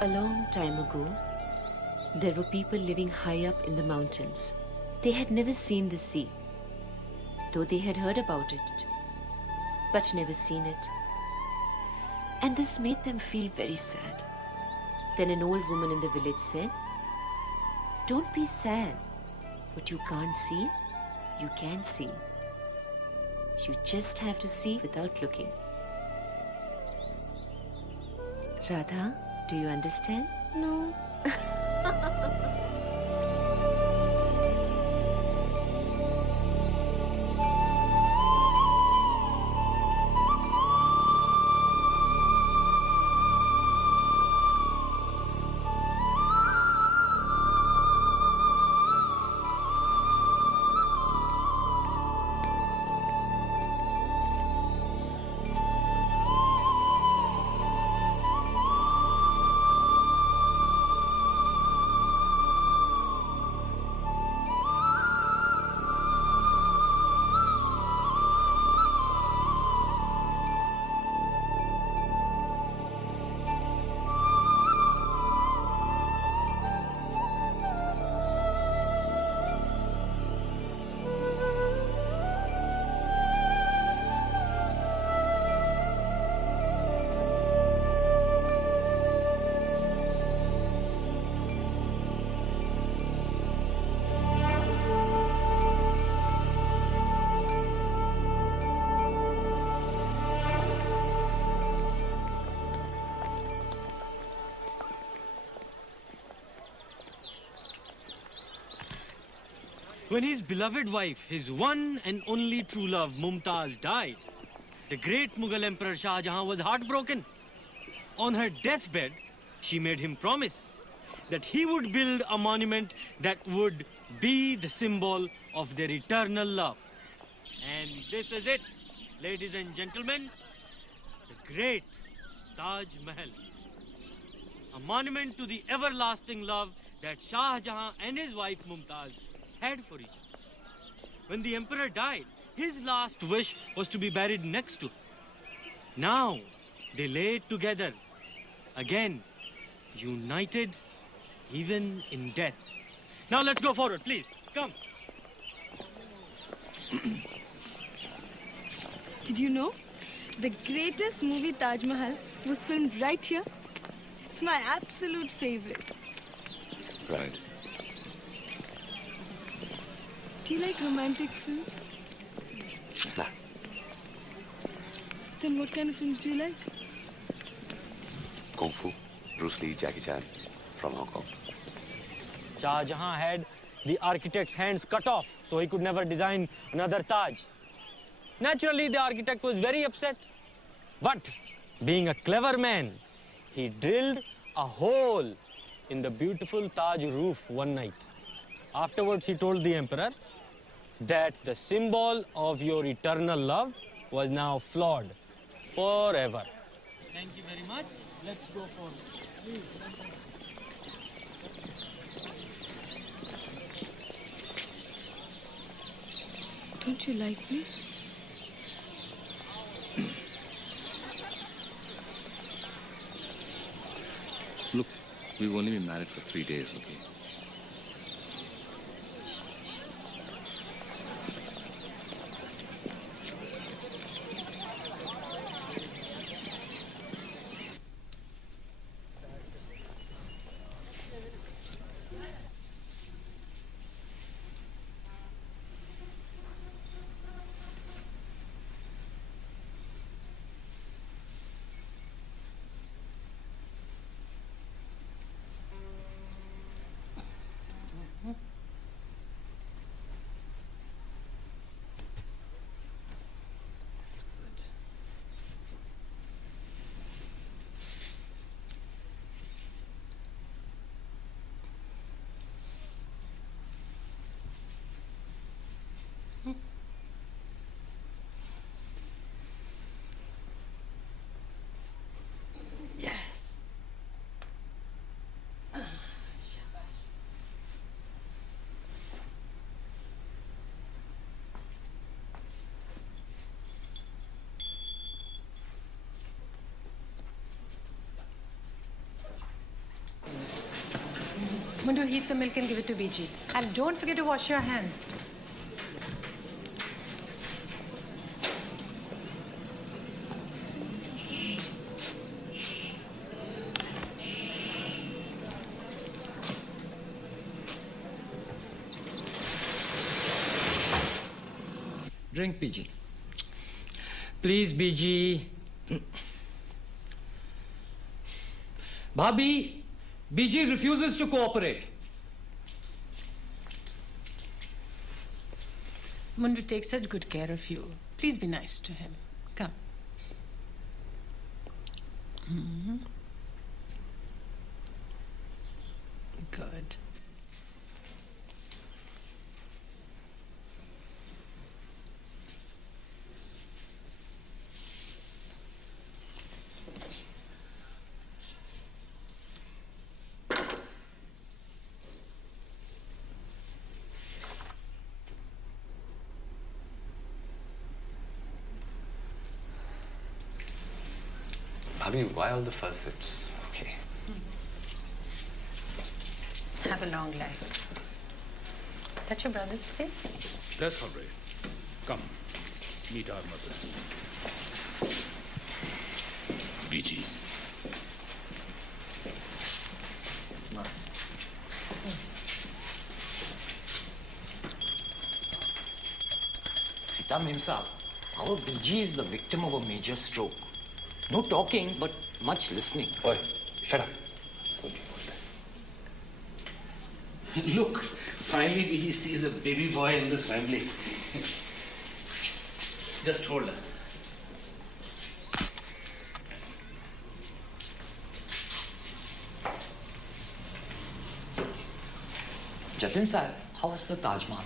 A long time ago, there were people living high up in the mountains. They had never seen the sea, though they had heard about it, but never seen it. And this made them feel very sad. Then an old woman in the village said, "Don't be sad. What you can't see, you can see. You just have to see without looking." Radha, do you understand? No. When his beloved wife, his one and only true love, Mumtaz, died, the great Mughal Emperor Shah Jahan was heartbroken. On her deathbed, she made him promise that he would build a monument that would be the symbol of their eternal love. And this is it, ladies and gentlemen, the great Taj Mahal. A monument to the everlasting love that Shah Jahan and his wife Mumtaz had for each other. When the emperor died, his last wish was to be buried next to her. Now, they lay together, again, united even in death. Now let's go forward, please. Come. Did you know? The greatest movie Taj Mahal was filmed right here. It's my absolute favorite. Right. Do you like romantic films? Nah. Then what kind of films do you like? Kung Fu, Bruce Lee, Jackie Chan, from Hong Kong. Shah Jahan had the architect's hands cut off, so he could never design another Taj. Naturally, the architect was very upset. But, being a clever man, he drilled a hole in the beautiful Taj roof one night. Afterwards, he told the emperor that the symbol of your eternal love was now flawed forever. Thank you very much. Let's go forward. Please. Don't you like me? Look, we've only been married for 3 days, okay? Mundu, heat the milk and give it to BG. And don't forget to wash your hands. Drink, BG. Please, BG. Bhabhi, BG refuses to cooperate. Mundu takes such good care of you. Please be nice to him. Come. Good. Bhabhi, why all the fuss? It's okay. Have a long life. Touch your brother's face. That's all right. Come, meet our mother. BG. Sita Mem Saab, our BG is the victim of a major stroke. No talking, but much listening. Oi, shut up. Look, finally BG sees a baby boy in this family. Just hold her. Jatin sir, how was the Taj Mahal?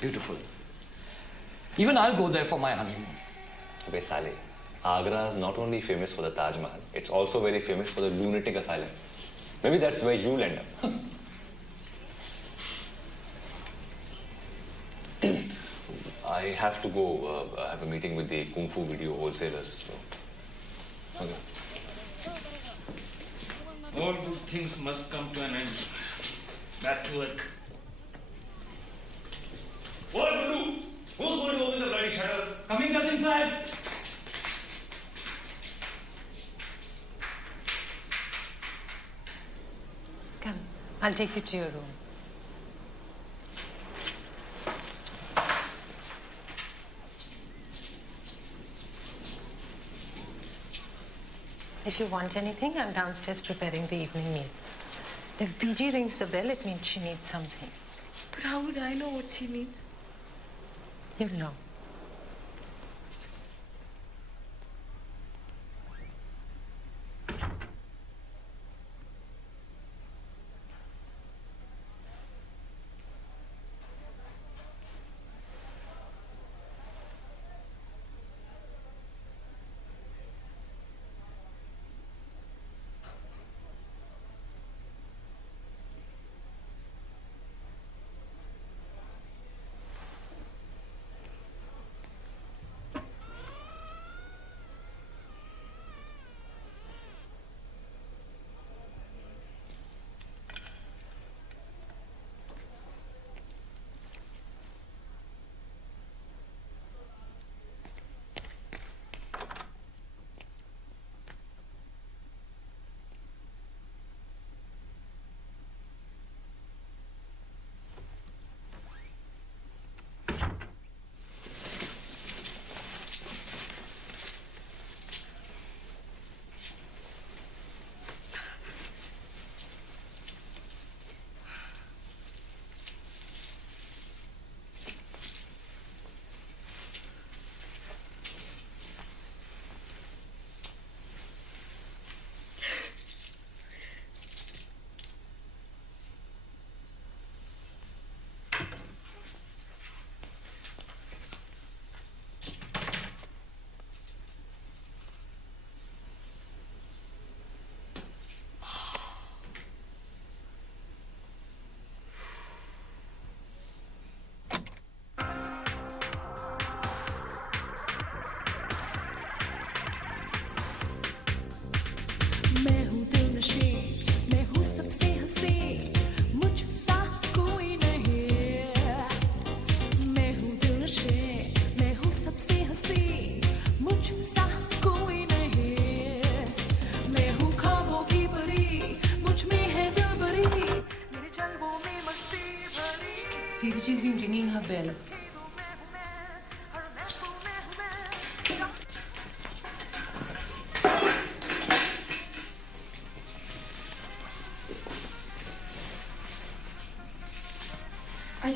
Beautiful. Even I'll go there for my honeymoon. Okay, Saleh. Agra is not only famous for the Taj Mahal, it's also very famous for the lunatic asylum. Maybe that's where you'll end up. I have to go. I have a meeting with the Kung Fu video wholesalers. So. Okay. All good things must come to an end. Back to work. What will do? Who's going to open the bloody shutter? Coming, Jatin sahib. Come. I'll take you to your room. If you want anything, I'm downstairs preparing the evening meal. If BG rings the bell, it means she needs something. But how would I know what she needs? You'll know.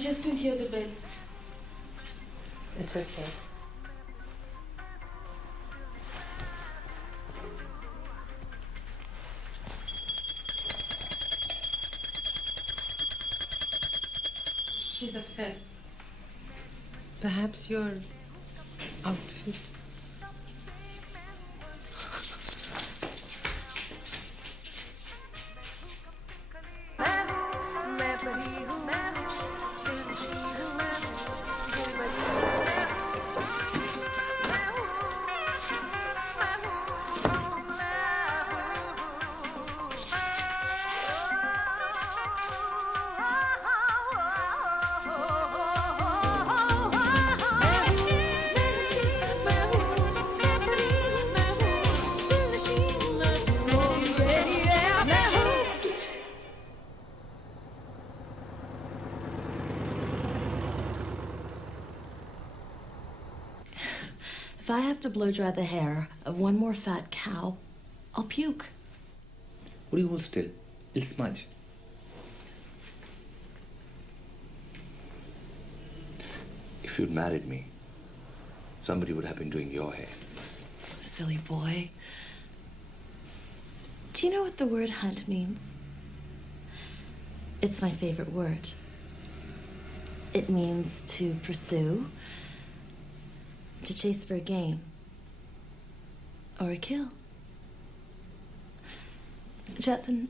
just didn't hear the bell. It's okay. She's upset. Perhaps your outfit. If I have to blow dry the hair of one more fat cow, I'll puke. Would you hold still? It'll smudge. If you'd married me, somebody would have been doing your hair. Silly boy. Do you know what the word hunt means? It's my favorite word. It means to pursue, to chase for a game, or a kill. Jathan,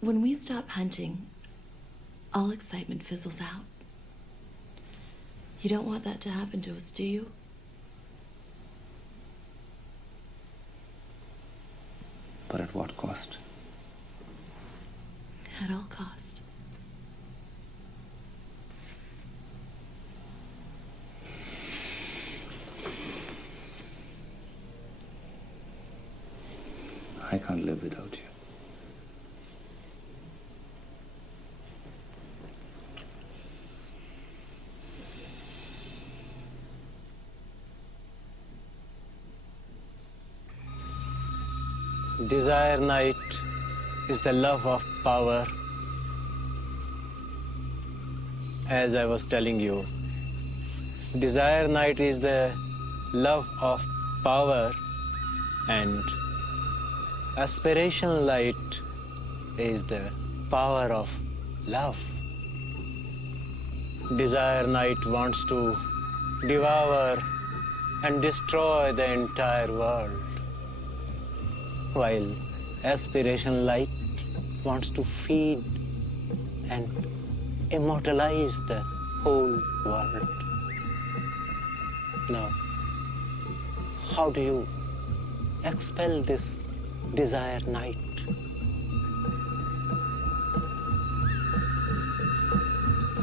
when we stop hunting, all excitement fizzles out. You don't want that to happen to us, do you? But at what cost? At all cost. I can't live without you. Desire night is the love of power. As I was telling you, desire night is the love of power, and aspiration light is the power of love. Desire night wants to devour and destroy the entire world, while aspiration light wants to feed and immortalize the whole world. Now, how do you expel this desire night?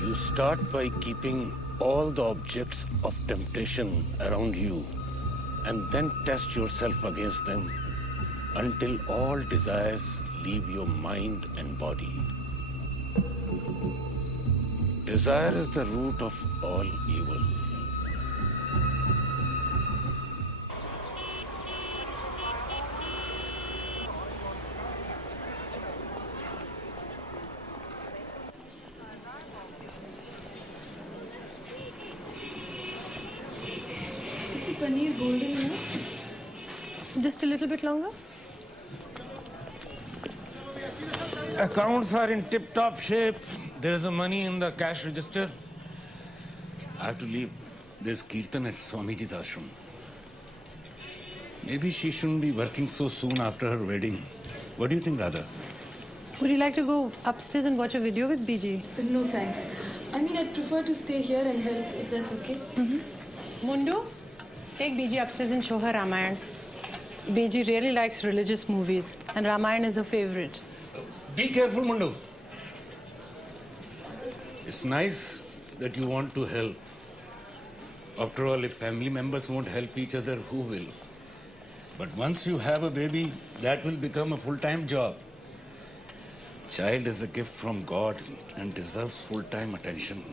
You start by keeping all the objects of temptation around you and then test yourself against them until all desires leave your mind and body. Desire is the root of all evil. Is the paneer golden enough? Just a little bit longer? Accounts are in tip-top shape. There is money in the cash register. I have to leave. There's Kirtan at Swamiji's ashram. Maybe she shouldn't be working so soon after her wedding. What do you think, Radha? Would you like to go upstairs and watch a video with BG? No thanks. I mean, I'd prefer to stay here and help, if that's okay. Mundo, take BG upstairs and show her Ramayana. BG really likes religious movies, and Ramayana is her favorite. Be careful, Mundu. It's nice that you want to help. After all, if family members won't help each other, who will? But once you have a baby, that will become a full-time job. Child is a gift from God and deserves full-time attention.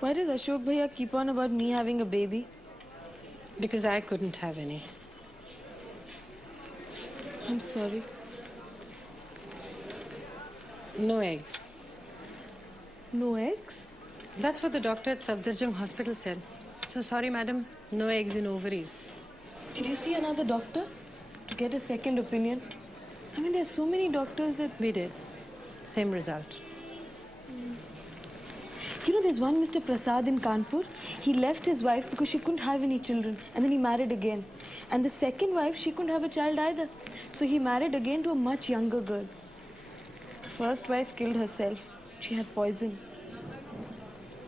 Why does Ashok Bhaiya keep on about me having a baby? Because I couldn't have any. I'm sorry. No eggs. No eggs? That's what the doctor at Safdarjung Hospital said. So sorry, madam. No eggs in ovaries. Did you see another doctor to get a second opinion? I mean, there's so many doctors that... We did. Same result. You know, there's one Mr. Prasad in Kanpur. He left his wife because she couldn't have any children. And then he married again. And the second wife, she couldn't have a child either. So he married again to a much younger girl. The first wife killed herself. She had poison.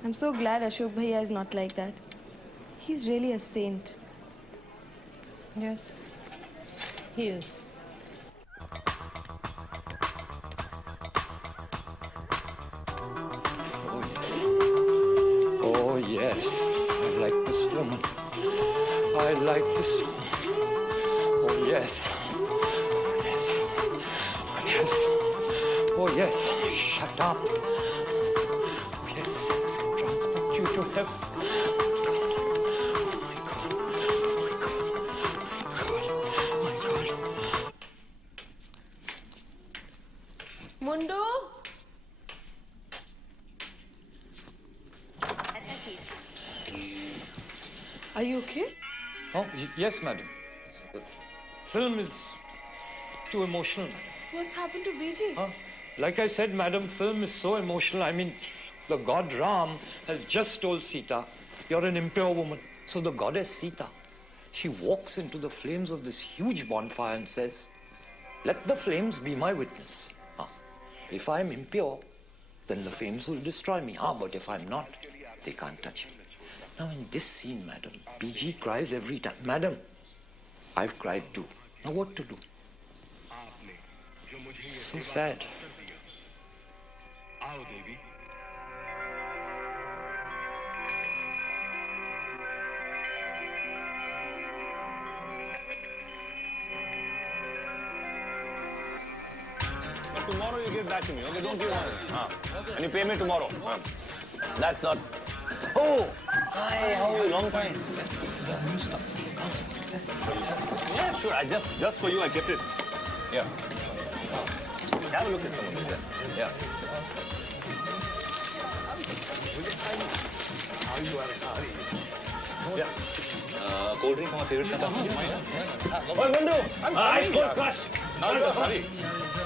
I'm so glad Ashok Bhaiya is not like that. He's really a saint. Yes. He is. Oh, yes. I like this woman. I like this woman. Oh, yes. Oh, yes. Oh, yes. Oh, yes. Shut up. Oh, yes. Sex can transport you to heaven. Oh, my God. Oh, my God. Oh, my God. Oh, my God. Mundo? Are you okay? Oh, yes, madam. The film is too emotional. What's happened to BG? Huh? Like I said, madam, film is so emotional. I mean, the god Ram has just told Sita, you're an impure woman. So the goddess Sita, she walks into the flames of this huge bonfire and says, let the flames be my witness. If I'm impure, then the flames will destroy me. But if I'm not, they can't touch me. Now in this scene, madam, BG cries every time. Madam, I've cried too. Now what to do? So sad. But tomorrow you give that to me, okay? Don't give money. And you pay me tomorrow. That's not... Oh! Hi, how are you? Long time. The new stuff. Yeah, sure. Just for you, I kept it. Yeah. Have a look at some of these. Yeah. Yeah. Cold drink, my favorite customer. Oh, Bundu! Ice cold crush! Sorry.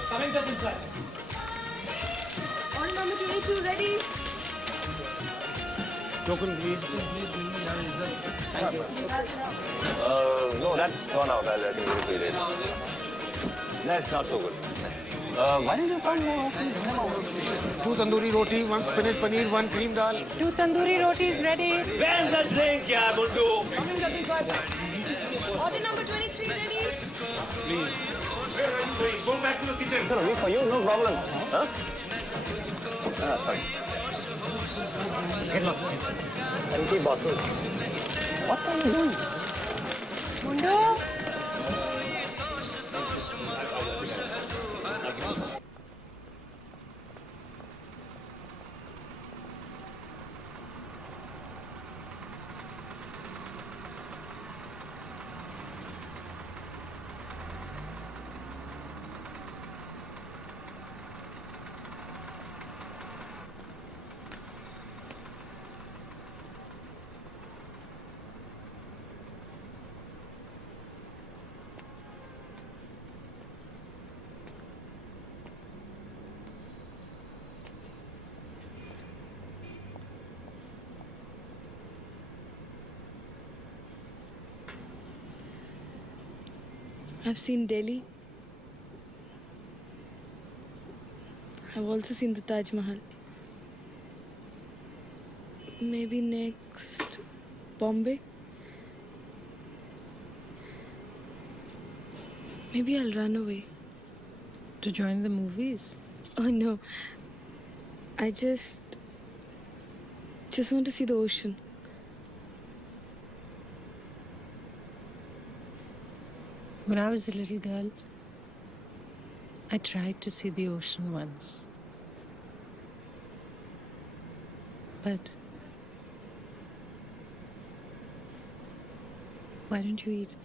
Coming just inside. Order number 22 ready? Token, please. Thank you. No, that's gone out. I think we'll read it. That's not so good. Why didn't you come more often? 2 tandoori roti, 1 spinach paneer, 1 cream dal. 2 tandoori rotis ready. Where's the drink, yeah, Bundu? Coming just inside. Order number 23 ready? Please. Go back to the kitchen. No, wait for you, no problem. Huh? Sorry. Get lost. Empty bottle. What are you doing? Mundo? I've seen Delhi. I've also seen the Taj Mahal. Maybe next Bombay. Maybe I'll run away. To join the movies? Oh no. I just want to see the ocean. When I was a little girl, I tried to see the ocean once. But why don't you eat?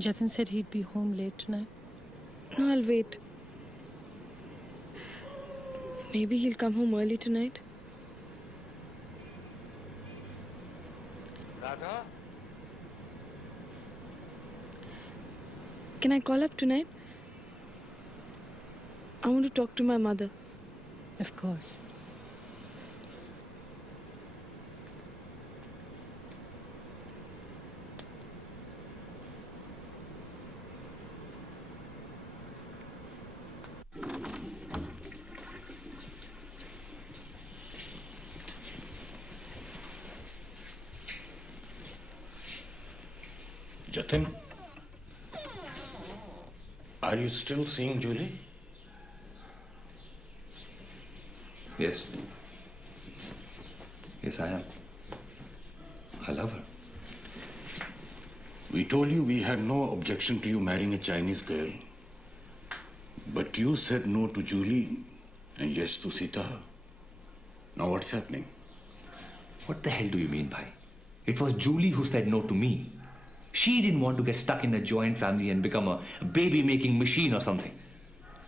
Jatin said he'd be home late tonight. No, I'll wait. Maybe he'll come home early tonight. Radha? Can I call up tonight? I want to talk to my mother. Of course. Jatin, are you still seeing Julie? Yes. Yes, I am. I love her. We told you we had no objection to you marrying a Chinese girl. But you said no to Julie and yes to Sita. Now what's happening? What the hell do you mean, bhai? It was Julie who said no to me. She didn't want to get stuck in a joint family and become a baby-making machine or something.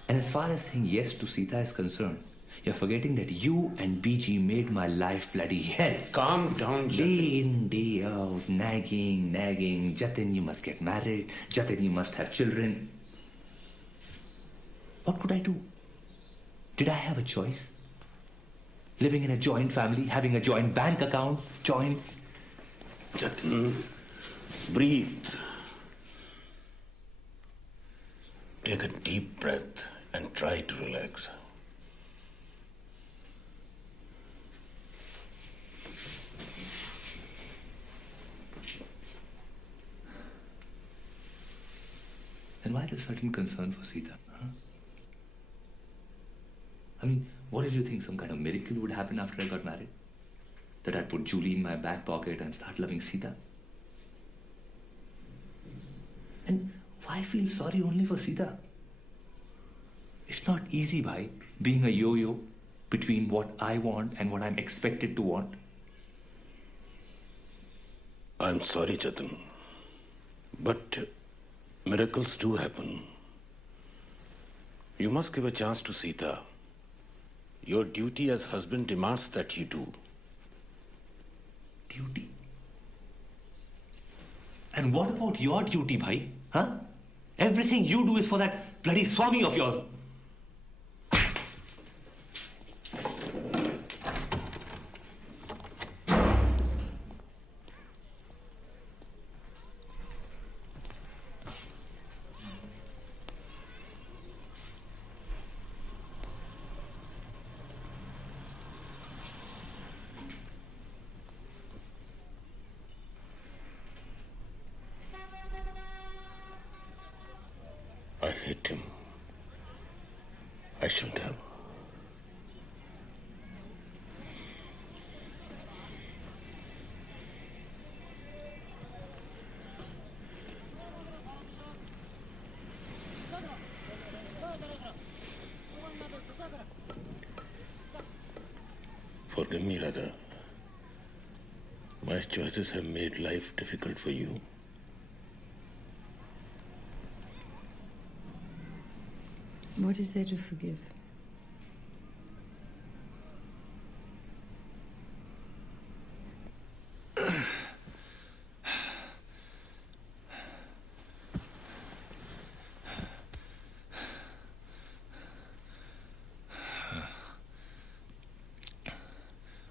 And as far as saying yes to Sita is concerned, you're forgetting that you and BG made my life bloody hell. Calm down, Jatin. Day in, day out, nagging. Jatin, you must get married. Jatin, you must have children. What could I do? Did I have a choice? Living in a joint family, having a joint bank account, joint... Jatin, breathe. Take a deep breath and try to relax. And why the certain concern for Sita? Huh? I mean, what did you think? Some kind of miracle would happen after I got married? That I'd put Julie in my back pocket and start loving Sita? And why feel sorry only for Sita? It's not easy, bhai, being a yo-yo between what I want and what I'm expected to want. I'm sorry, Jatin. But miracles do happen. You must give a chance to Sita. Your duty as husband demands that you do. Duty? And what about your duty, bhai? Huh? Everything you do is for that bloody Swami of yours. I hate him. I shouldn't have. Forgive me, Radha. My choices have made life difficult for you. What is there to forgive?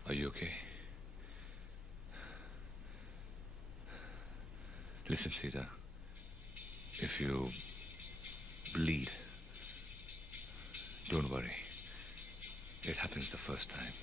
Are you okay? Listen, Sita. If you bleed, don't worry. It happens the first time.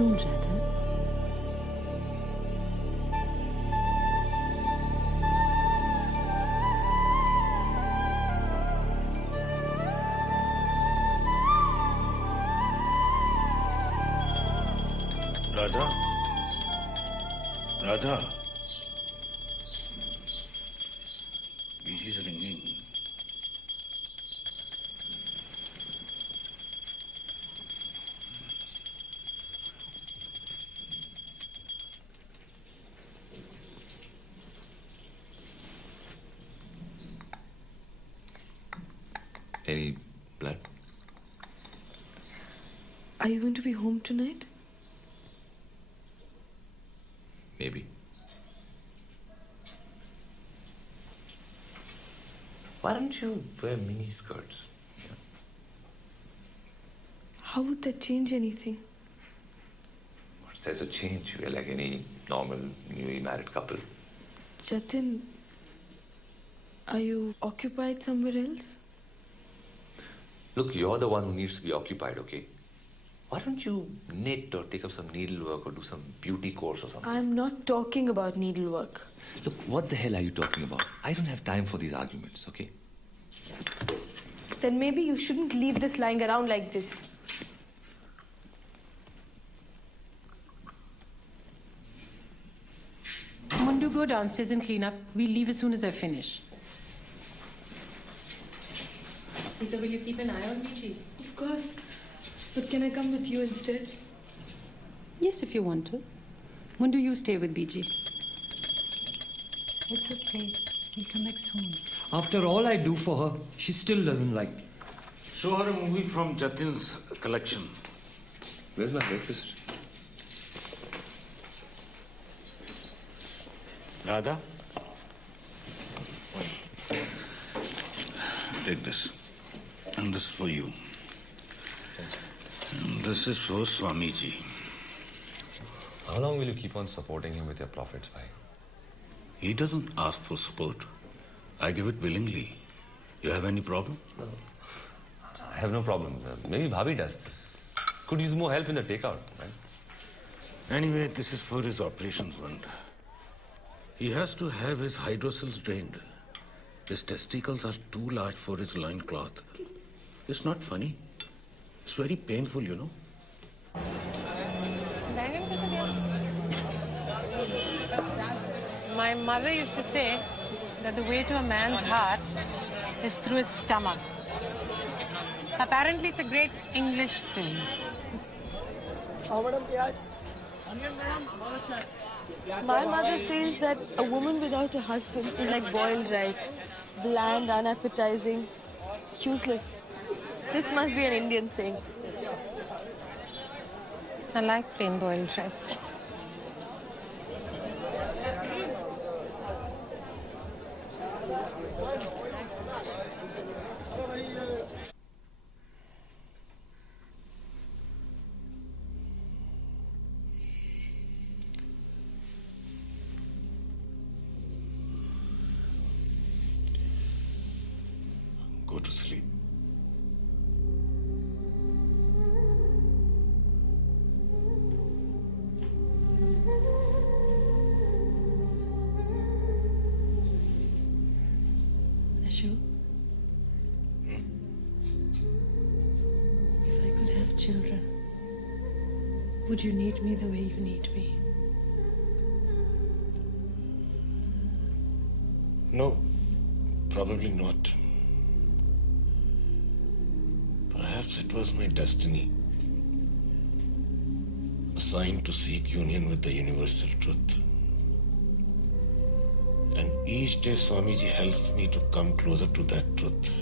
soon, Radha. Radha? Radha? Is ringing. Any blood? Are you going to be home tonight? Maybe. Why don't you wear mini skirts? How would that change anything? What's there to change? We're like any normal, newly married couple. Jatin, are you occupied somewhere else? Look, you're the one who needs to be occupied, okay? Why don't you knit or take up some needlework or do some beauty course or something? I'm not talking about needlework. Look, what the hell are you talking about? I don't have time for these arguments, okay? Then maybe you shouldn't leave this lying around like this. Mundu, go downstairs and clean up. We'll leave as soon as I finish. Sita, will you keep an eye on BG? Of course. But can I come with you instead? Yes, if you want to. Mundu, you stay with BG. It's okay. He'll come back soon. After all I do for her, she still doesn't like me. Show her a movie from Jatin's collection. Where's my breakfast? Radha? Take this. And this for you. And this is for Swamiji. How long will you keep on supporting him with your profits, bhai? He doesn't ask for support. I give it willingly. You have any problem? No. I have no problem. Maybe Bhabhi does. Could use more help in the takeout, right? Anyway, this is for his operation fund. He has to have his hydrocele drained. His testicles are too large for his loincloth. It's not funny. It's very painful, you know. My mother used to say that the way to a man's heart is through his stomach. Apparently, it's a great English saying. My mother says that a woman without a husband is like boiled rice. Bland, unappetizing, useless. This must be an Indian saying. I like plain boiled rice. Go to sleep. Ashok, if I could have children, would you need me the way you need me? No, probably not. Perhaps it was my destiny. Assigned to seek union with the universal truth. And each day Swamiji helps me to come closer to that truth.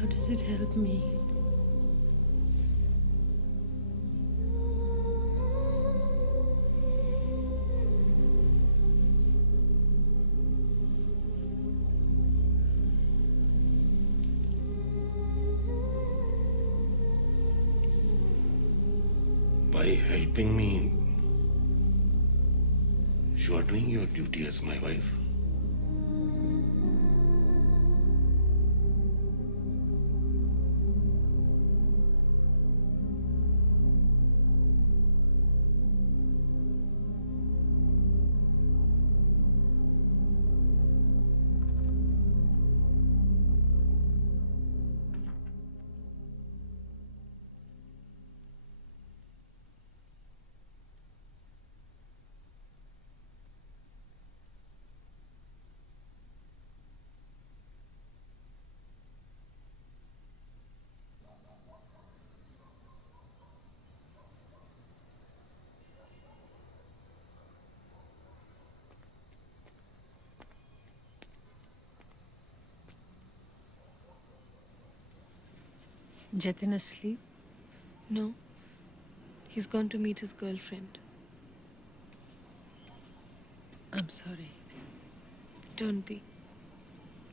How does it help me? By helping me, you are doing your duty as my wife. Jatin asleep? No. He's gone to meet his girlfriend. I'm sorry. Don't be.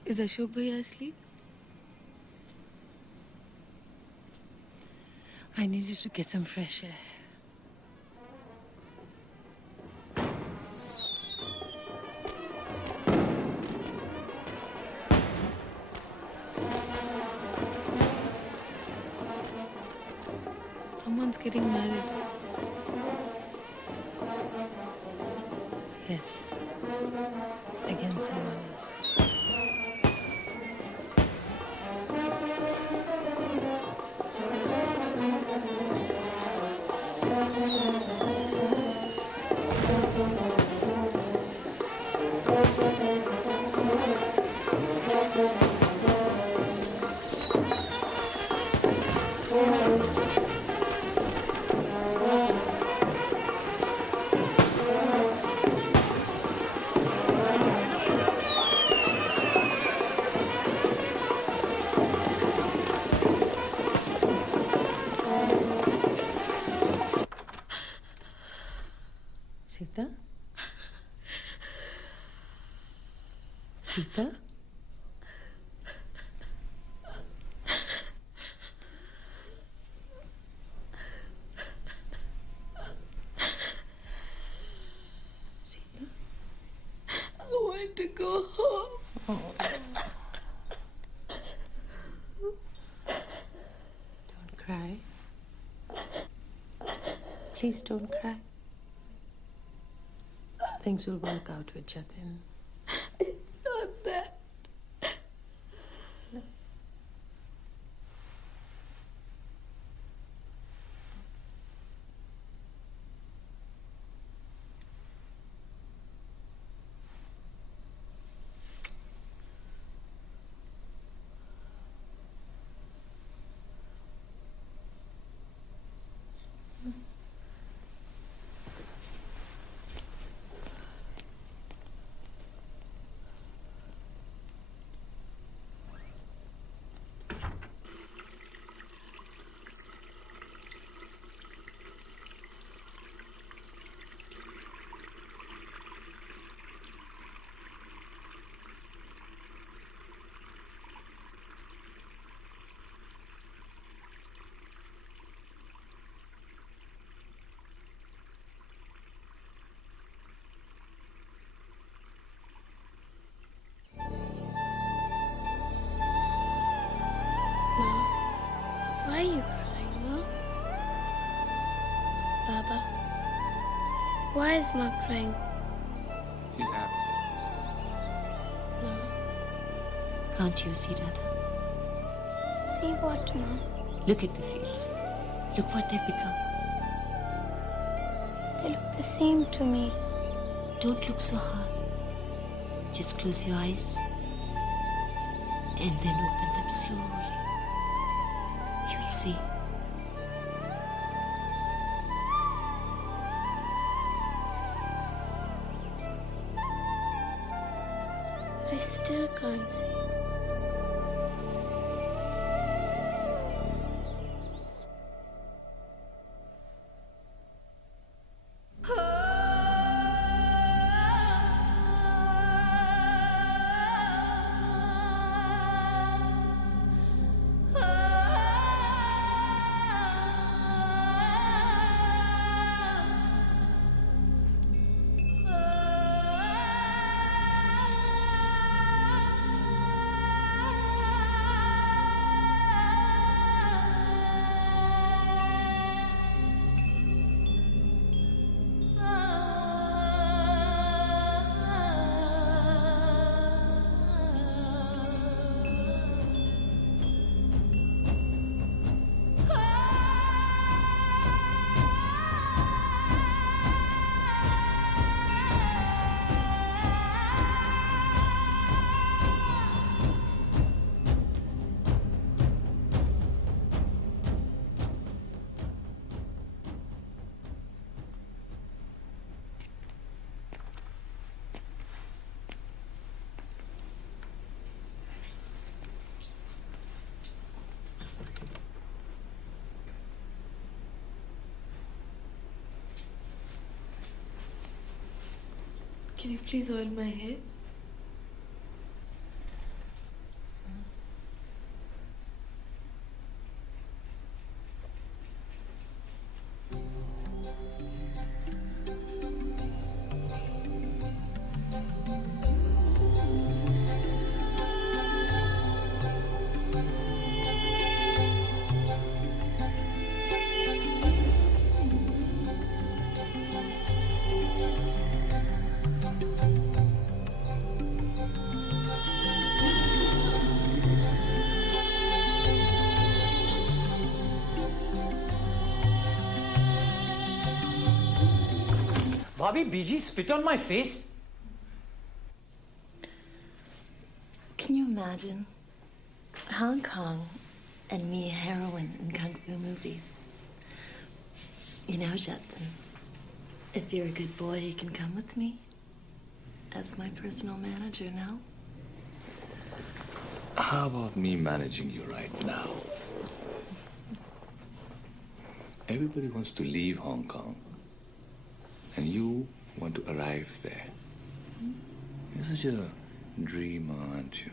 Is Ashok Bhaiya asleep? I need you to get some fresh air. Someone's getting married. Yes. Against someone else. Sita? Sita? Sita? I want to go home. Don't cry. Please don't cry. Things will work out with Jatin. Not that. Why are you crying, Ma? Baba, why is Ma crying? She's happy. Ma, Can't you see, Radha? see what, Ma? Look at the fields. Look what they've become. They look the same to me. Don't look so hard. Just close your eyes and then open them slowly. You'll see. I still can't see. Can you please oil my hair? Bobby, BG spit on my face. Can you imagine Hong Kong and me, a heroine in kung fu movies? You know, Jetson, if you're a good boy, you can come with me as my personal manager now. How about me managing you right now? Everybody wants to leave Hong Kong, and you want to arrive there. You're such a dreamer, aren't you?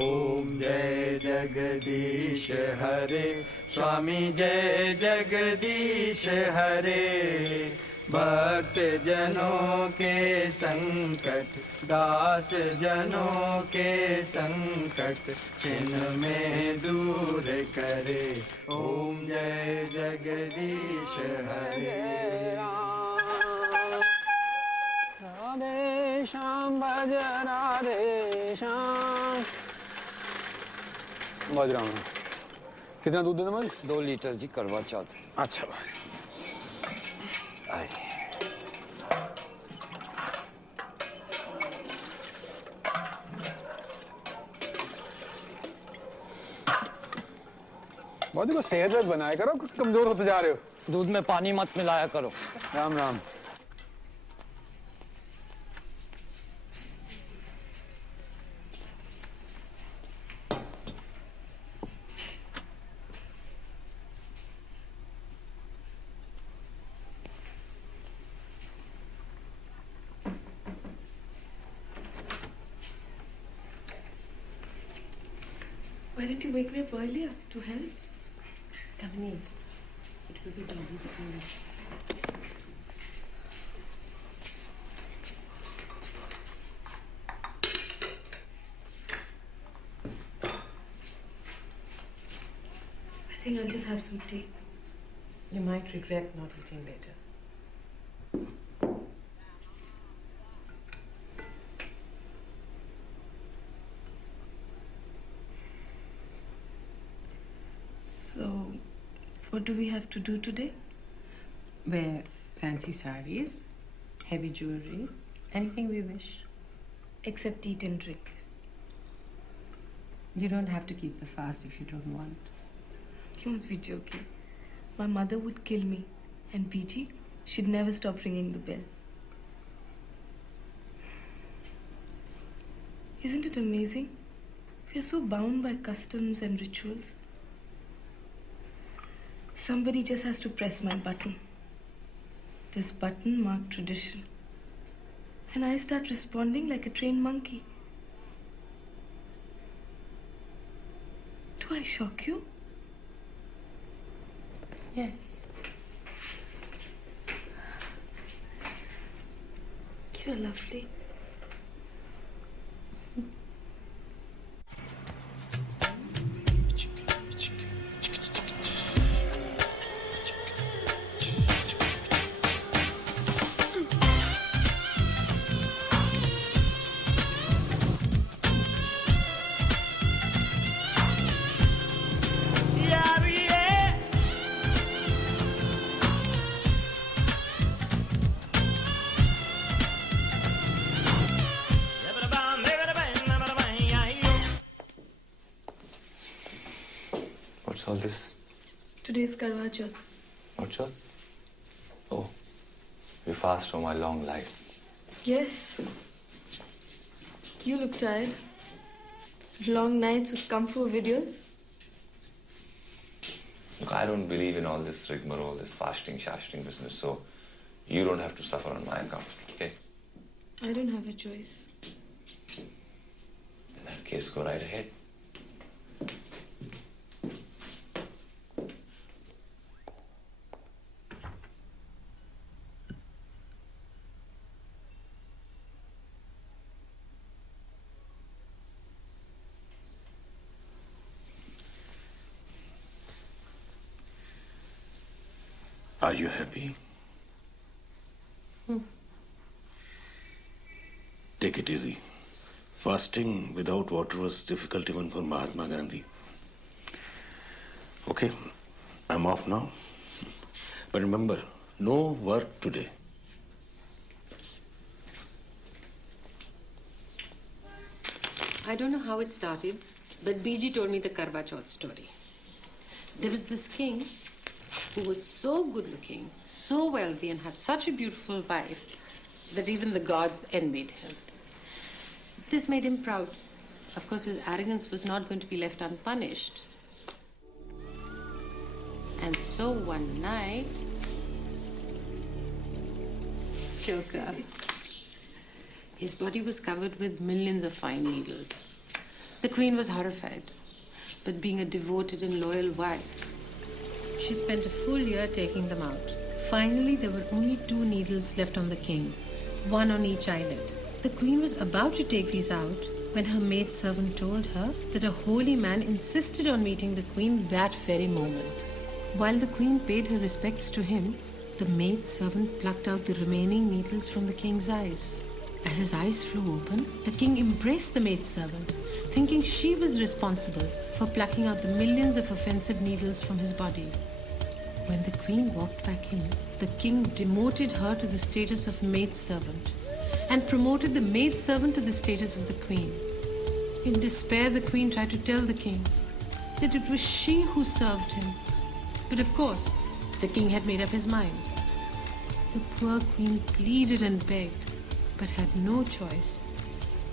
ओम जय जगदीश हरे स्वामी जय जगदीश हरे भक्त जनों के संकट दास जनों के संकट छिन में दूर करे ओम जय जगदीश हरे राधे श्याम भज राधे श्याम बज रहा हूँ कितना दूध देना मुझे 2 लीटर जी करवा चौथ अच्छा भाई बहुत को सेहत बनाया करो कमजोर होते जा रहे हो दूध में पानी मत मिलाया करो Ram Ram Why didn't you wake me up earlier to help? Come and eat. It will be done soon. I think I'll just have some tea. You might regret not eating later. So, what do we have to do today? Wear fancy saris, heavy jewelry, anything we wish. Except eat and drink. You don't have to keep the fast if you don't want. You must be joking. My mother would kill me. And PG, she'd never stop ringing the bell. Isn't it amazing? We are so bound by customs and rituals. Somebody just has to press my button. This button marked tradition. And I start responding like a trained monkey. Do I shock you? Yes. You're lovely. What's all this? Today's Karwa Chauth. What's up? Oh, You fast for my long life. Yes. You look tired. Long nights with kung fu videos. Look, I don't believe in all this rigmarole, this fasting, shasting business, so you don't have to suffer on my account, okay? I don't have a choice. In that case, go right ahead. Are you happy? Take it easy. Fasting without water was difficult even for Mahatma Gandhi. Okay, I'm off now. But remember, no work today. I don't know how it started, but BG told me the Karwa Chauth story. There was this king who was so good looking, so wealthy, and had such a beautiful wife that even the gods envied him. This made him proud. Of course, his arrogance was not going to be left unpunished. And so one night, Choka, his body was covered with millions of fine needles. The queen was horrified, but being a devoted and loyal wife, she spent a full year taking them out. Finally, there were only 2 needles left on the king, 1 on each eyelid. The queen was about to take these out when her maidservant told her that a holy man insisted on meeting the queen that very moment. While the queen paid her respects to him, the maidservant plucked out the remaining needles from the king's eyes. As his eyes flew open, the king embraced the maidservant, thinking she was responsible for plucking out the millions of offensive needles from his body. When the queen walked back in, the king demoted her to the status of maidservant and promoted the maidservant to the status of the queen. In despair, the queen tried to tell the king that it was she who served him. But of course, the king had made up his mind. The poor queen pleaded and begged, but had no choice.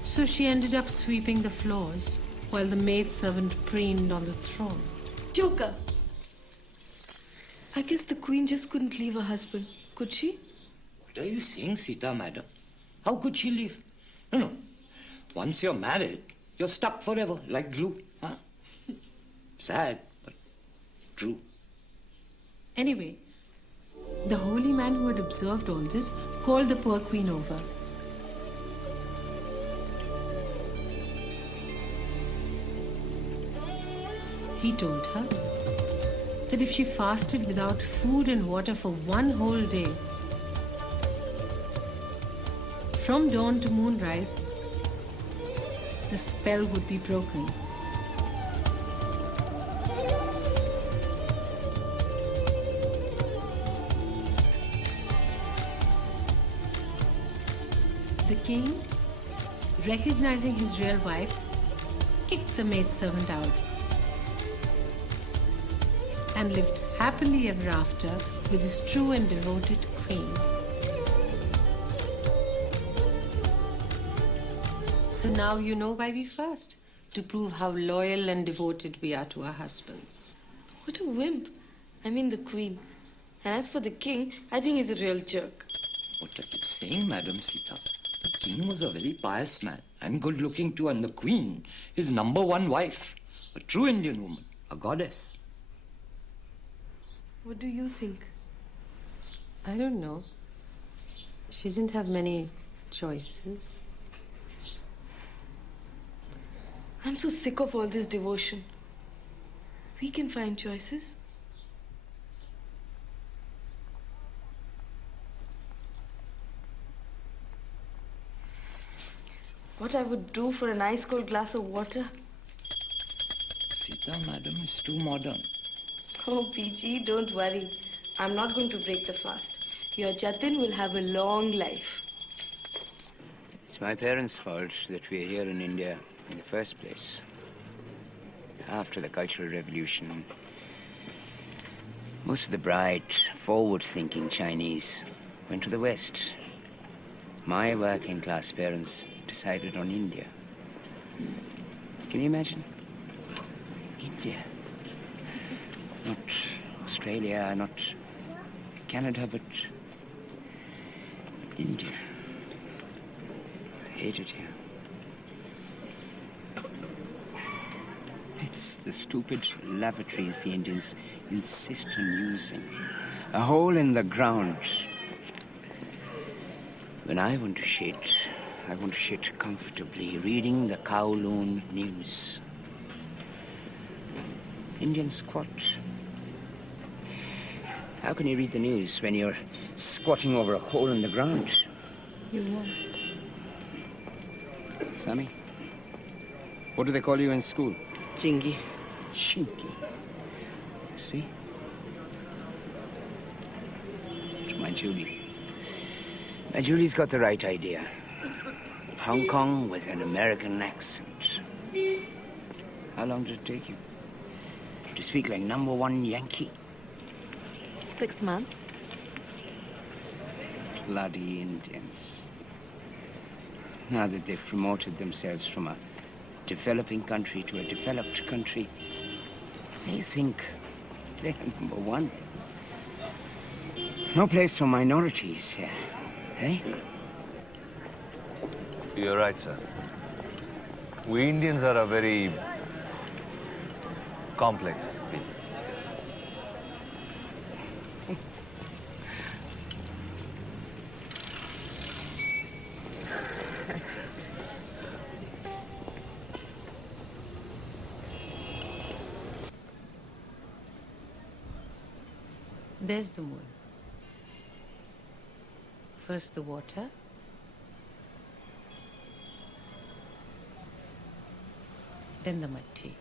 So she ended up sweeping the floors while the maidservant preened on the throne. Choka! I guess the queen just couldn't leave her husband, could she? What are you saying, Sita, madam? How could she leave? No. Once you're married, you're stuck forever, like glue. Huh? Sad, but true. Anyway, the holy man who had observed all this called the poor queen over. He told her that if she fasted without food and water for 1 whole day, from dawn to moonrise, the spell would be broken. The king, recognizing his real wife, kicked the maidservant out and lived happily ever after with his true and devoted queen. So now you know why we fast, to prove how loyal and devoted we are to our husbands. What a wimp. I mean the queen. And as for the king, I think he's a real jerk. What are you saying, Madam Sita? The king was a very pious man and good looking too, and the queen, his number 1 wife, a true Indian woman, a goddess. What do you think? I don't know. She didn't have many choices. I'm so sick of all this devotion. We can find choices. What I would do for a nice cold glass of water. Sita, madam, is too modern. Oh, PG, don't worry. I'm not going to break the fast. Your Jatin will have a long life. It's my parents' fault that we're here in India in the first place. After the Cultural Revolution, most of the bright, forward-thinking Chinese went to the West. My working class parents decided on India. Can you imagine? India. Not Australia, not Canada, but India. I hate it here. It's the stupid lavatories the Indians insist on using. A hole in the ground. When I want to shit comfortably, reading the Kowloon news. Indian squat. How can you read the news when you're squatting over a hole in the ground? You won't. Sammy, what do they call you in school? Chingy. Chinky. See? To my Julie. My Julie's got the right idea. Hong Kong with an American accent. How long did it take you to speak like #1 Yankee? 6 months. Bloody Indians. Now that they've promoted themselves from a developing country to a developed country, they think they're #1. No place for minorities here, eh? You're right, sir. We Indians are a very complex people. There's the moon. First the water. Then the matti.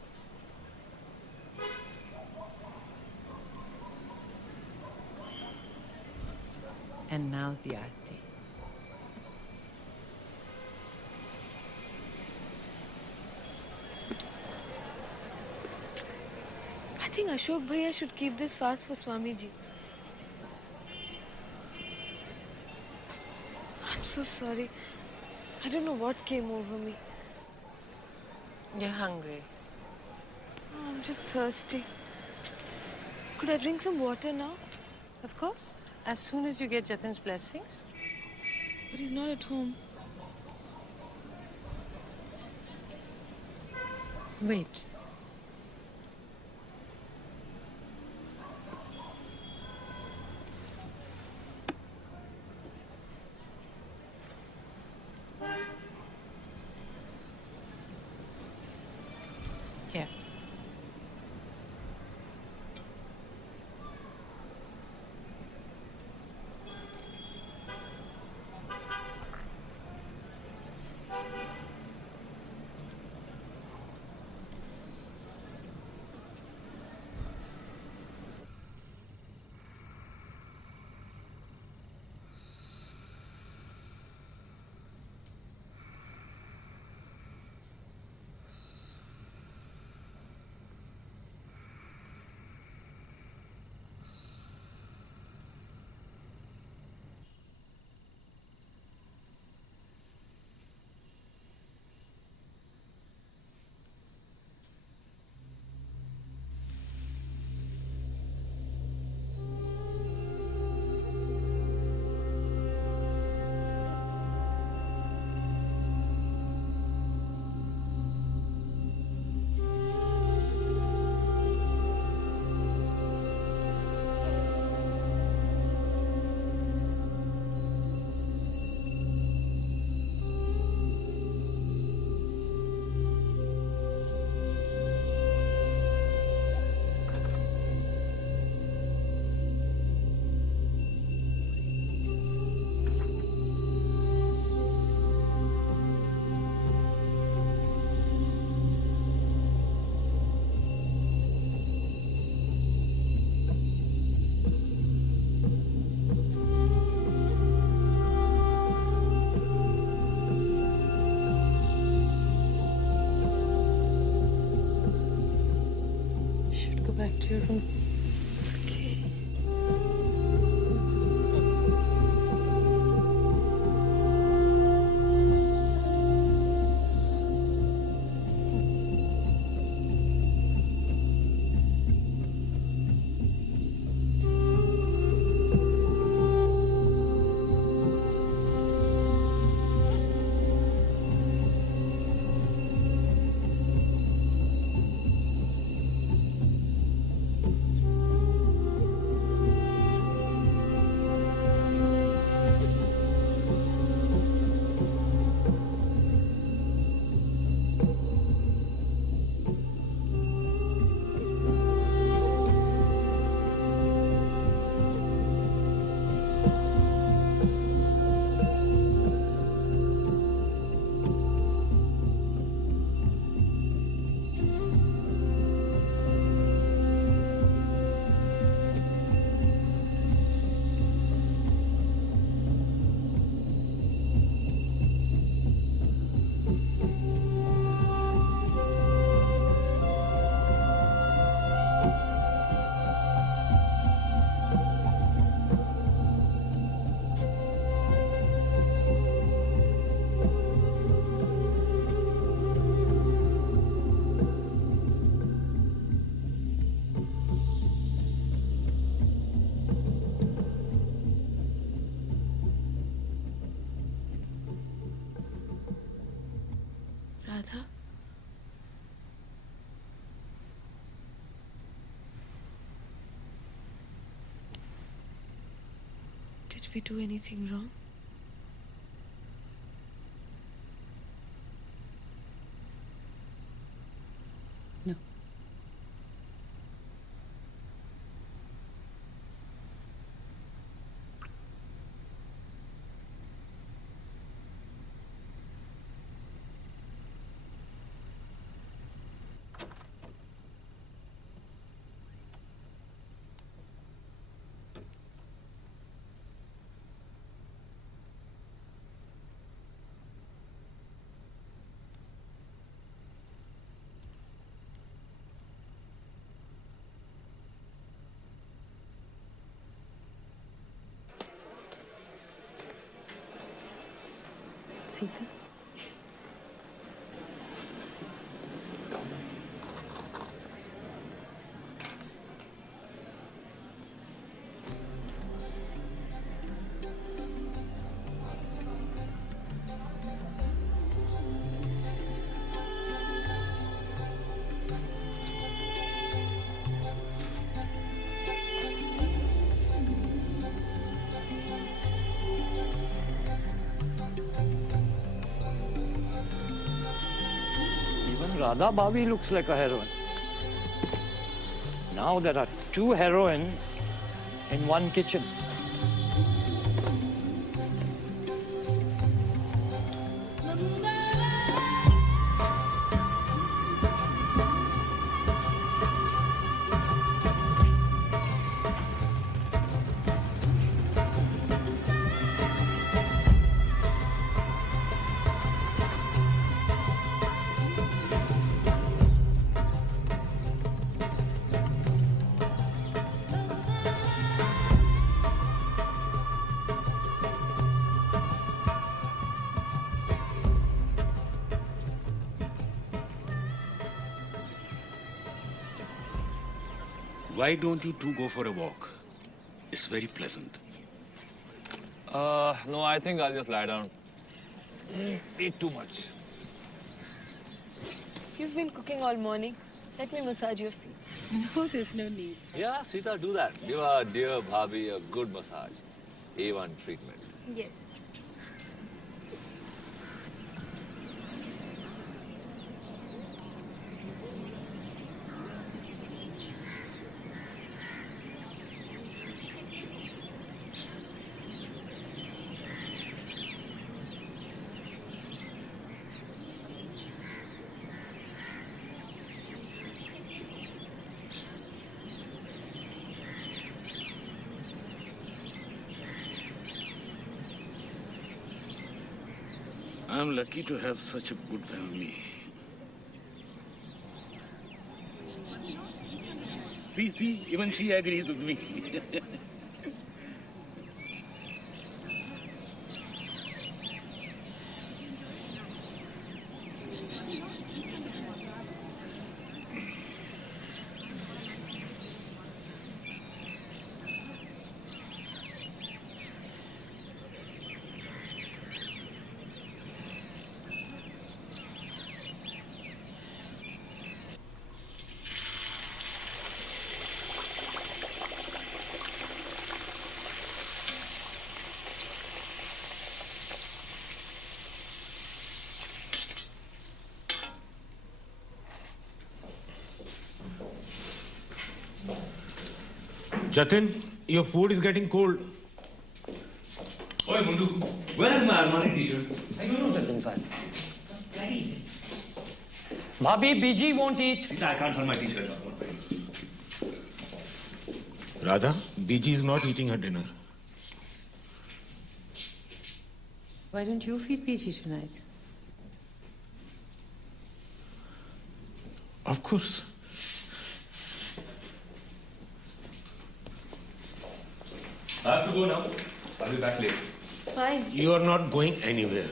And now the aarti. I think Ashok Bhaiya should keep this fast for Swamiji. I'm so sorry. I don't know what came over me. You're hungry. Oh, I'm just thirsty. Could I drink some water now? Of course. As soon as you get Jatin's blessings. But he's not at home. Wait. Here. Back to your room. Okay. Did we do anything wrong? No. Sita? Radha Bhavi looks like a heroine. Now there are two heroines in one kitchen. Why don't you two go for a walk? It's very pleasant. No, I think I'll just lie down. Eat too much. You've been cooking all morning. Let me massage your feet. No, there's no need. Yeah, Sita, do that. Give our dear Bhabhi a good massage. A1 treatment. Yes. I'm lucky to have such a good family. See, even she agrees with me. Jatin, your food is getting cold. Oi, Mundu, where is my Armani t-shirt? I don't know, Jatin sir. Bhabhi, BG won't eat. Sita, I can't find my t-shirt. Radha, BG is not eating her dinner. Why don't you feed PG tonight? Of course. I have to go now. I'll be back late. Fine. You are not going anywhere.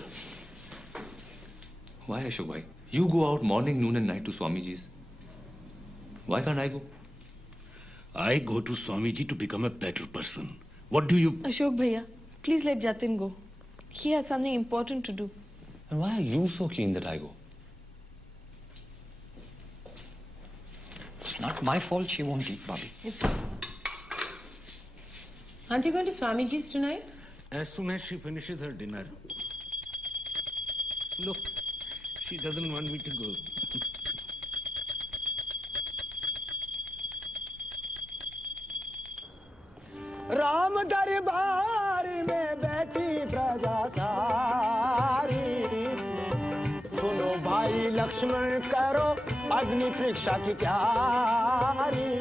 Why, Ashok bhai? You go out morning, noon and night to Swamiji's. Why can't I go? I go to Swamiji to become a better person. What do you... Ashok Bhaiya, please let Jatin go. He has something important to do. And why are you so keen that I go? It's not my fault she won't eat, Bhabhi. Aren't you going to Swamiji's tonight? as soon as she finishes her dinner. Look, she doesn't want me to go. Ram दरबार में बैठी प्रजा सारी, सुनो भाई लक्ष्मण करो अग्नि परीक्षा की तैयारी।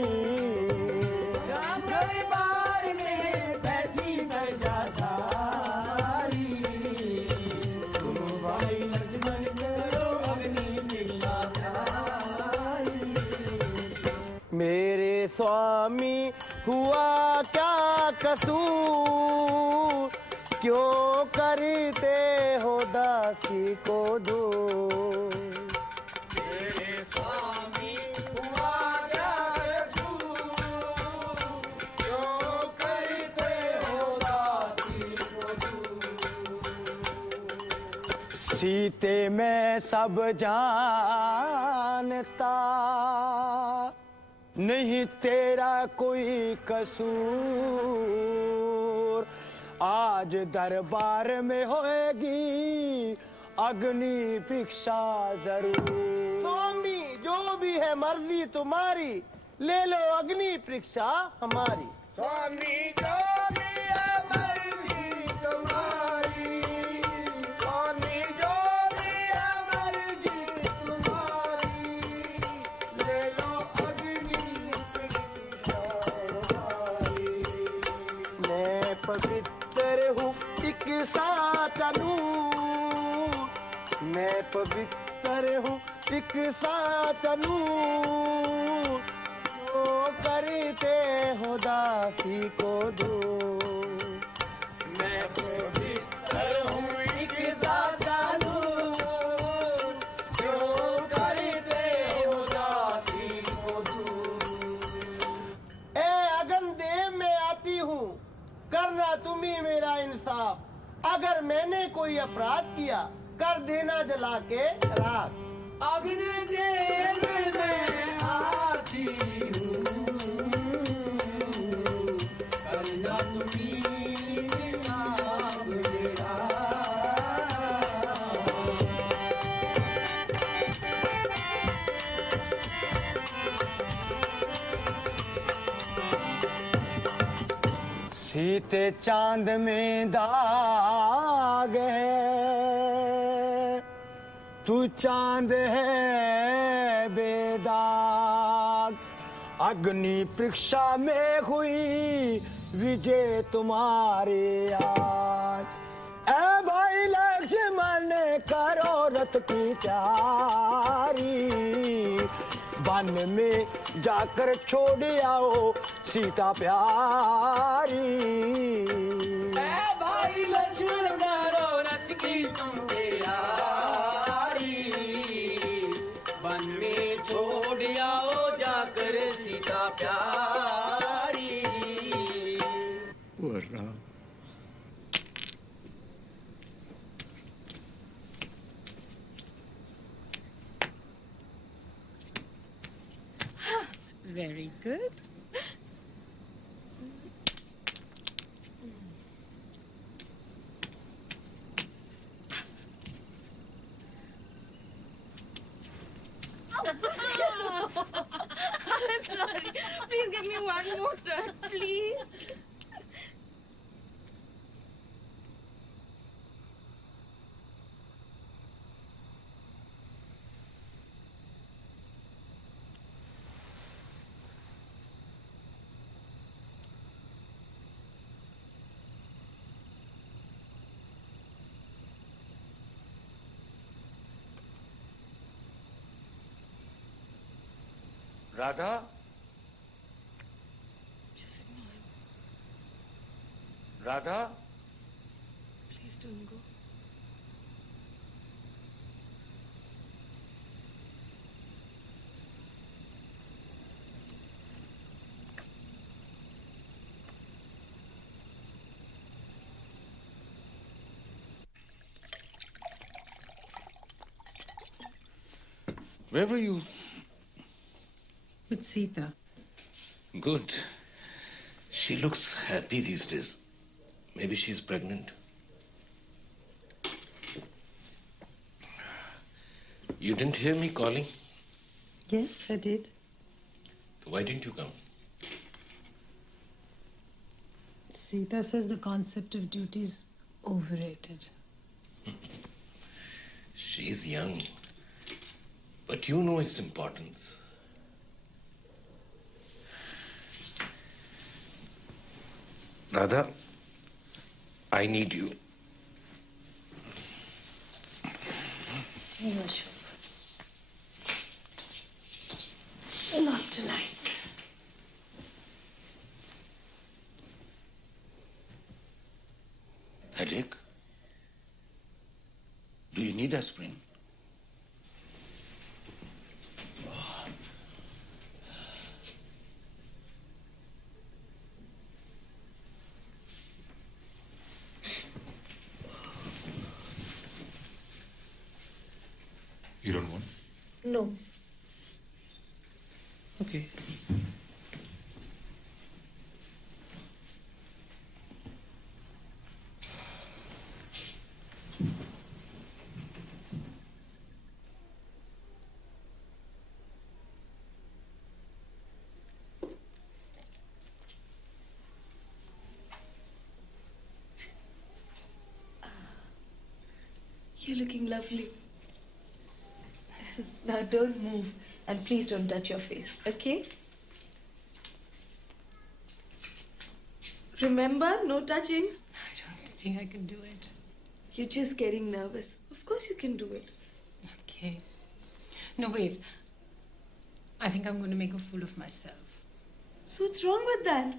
राम दरबार में बैठी प्रजा सारी, सुनो भाई लक्ष्मण करो अग्नि परीक्षा तैयारी। मेरे स्वामी हुआ क्या कसूर, क्यों करते हो दासी को दूर। मेरे स्वामी हुआ क्या कसूर, क्यों करते हो दासी को दूर। सीते में सब जानता, नहीं तेरा कोई कसूर। आज दरबार में होएगी अग्नि परीक्षा जरूर। स्वामी जो भी है मर्जी तुम्हारी, ले लो अग्नि परीक्षा हमारी। स्वामी जो भी है मर्जी तुम्हारी, स्वामी जो भी है मर्जी तुम्हारी, ले लो अग्नि परीक्षा हमारी। मैं पवित्र हूँ एक सातनु, मैं पवित्र हूँ एक सातनु, जो करते हो दासी को दो। मैं पवित्र हूँ एक सातनु, जो करते हो दासी को दो। ए अगन देव में आती हूँ, करना तुम्ही मेरा इंसाफ। अगर मैंने कोई अपराध किया, कर देना जला के राख। अग्निदेव में आती हूँ, करना तुम्ही इंसाफ मेरा। सीते चांद में दाग है, तू चांद है बेदाग। अग्नि परीक्षा में हुई विजय तुम्हारे आज। ए भाई लक्ष्मण करो रथ की तैयारी, वन में जाकर छोड़ आओ सीता प्यारी। ए भाई लक्ष्मण करो रथ की तुम तैयारी, वन में छोड़ आओ जाकर सीता प्यारी। Very good. I'm sorry. Please give me one more turn, please. Radha? Just ignore him. Radha? Please don't go. Where were you? With Sita. Good. She looks happy these days. Maybe she's pregnant. You didn't hear me calling? Yes, I did. Why didn't you come? Sita says the concept of duty is overrated. She's young, but you know its importance. Radha, I need you. No, Ashok. Not tonight. Headache? Do you need aspirin? You don't want? No. Okay. You're looking lovely. Now don't move and please don't touch your face, okay? Remember, no touching. I don't think I can do it. You're just getting nervous. Of course you can do it. Okay. No, wait. I think I'm going to make a fool of myself. So what's wrong with that?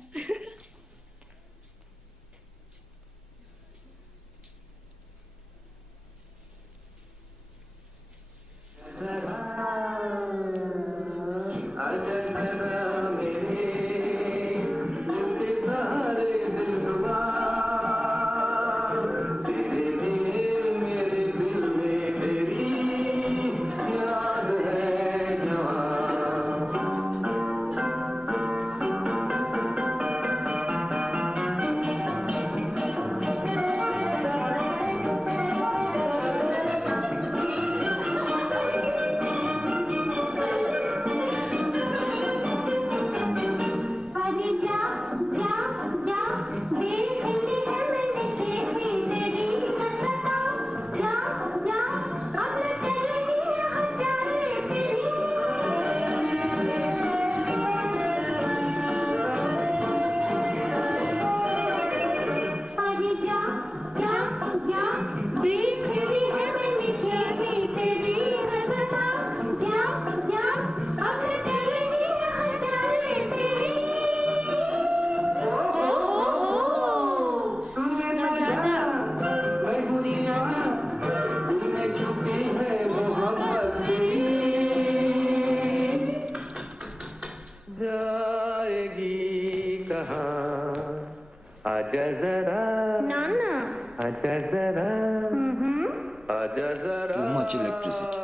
Too much electricity.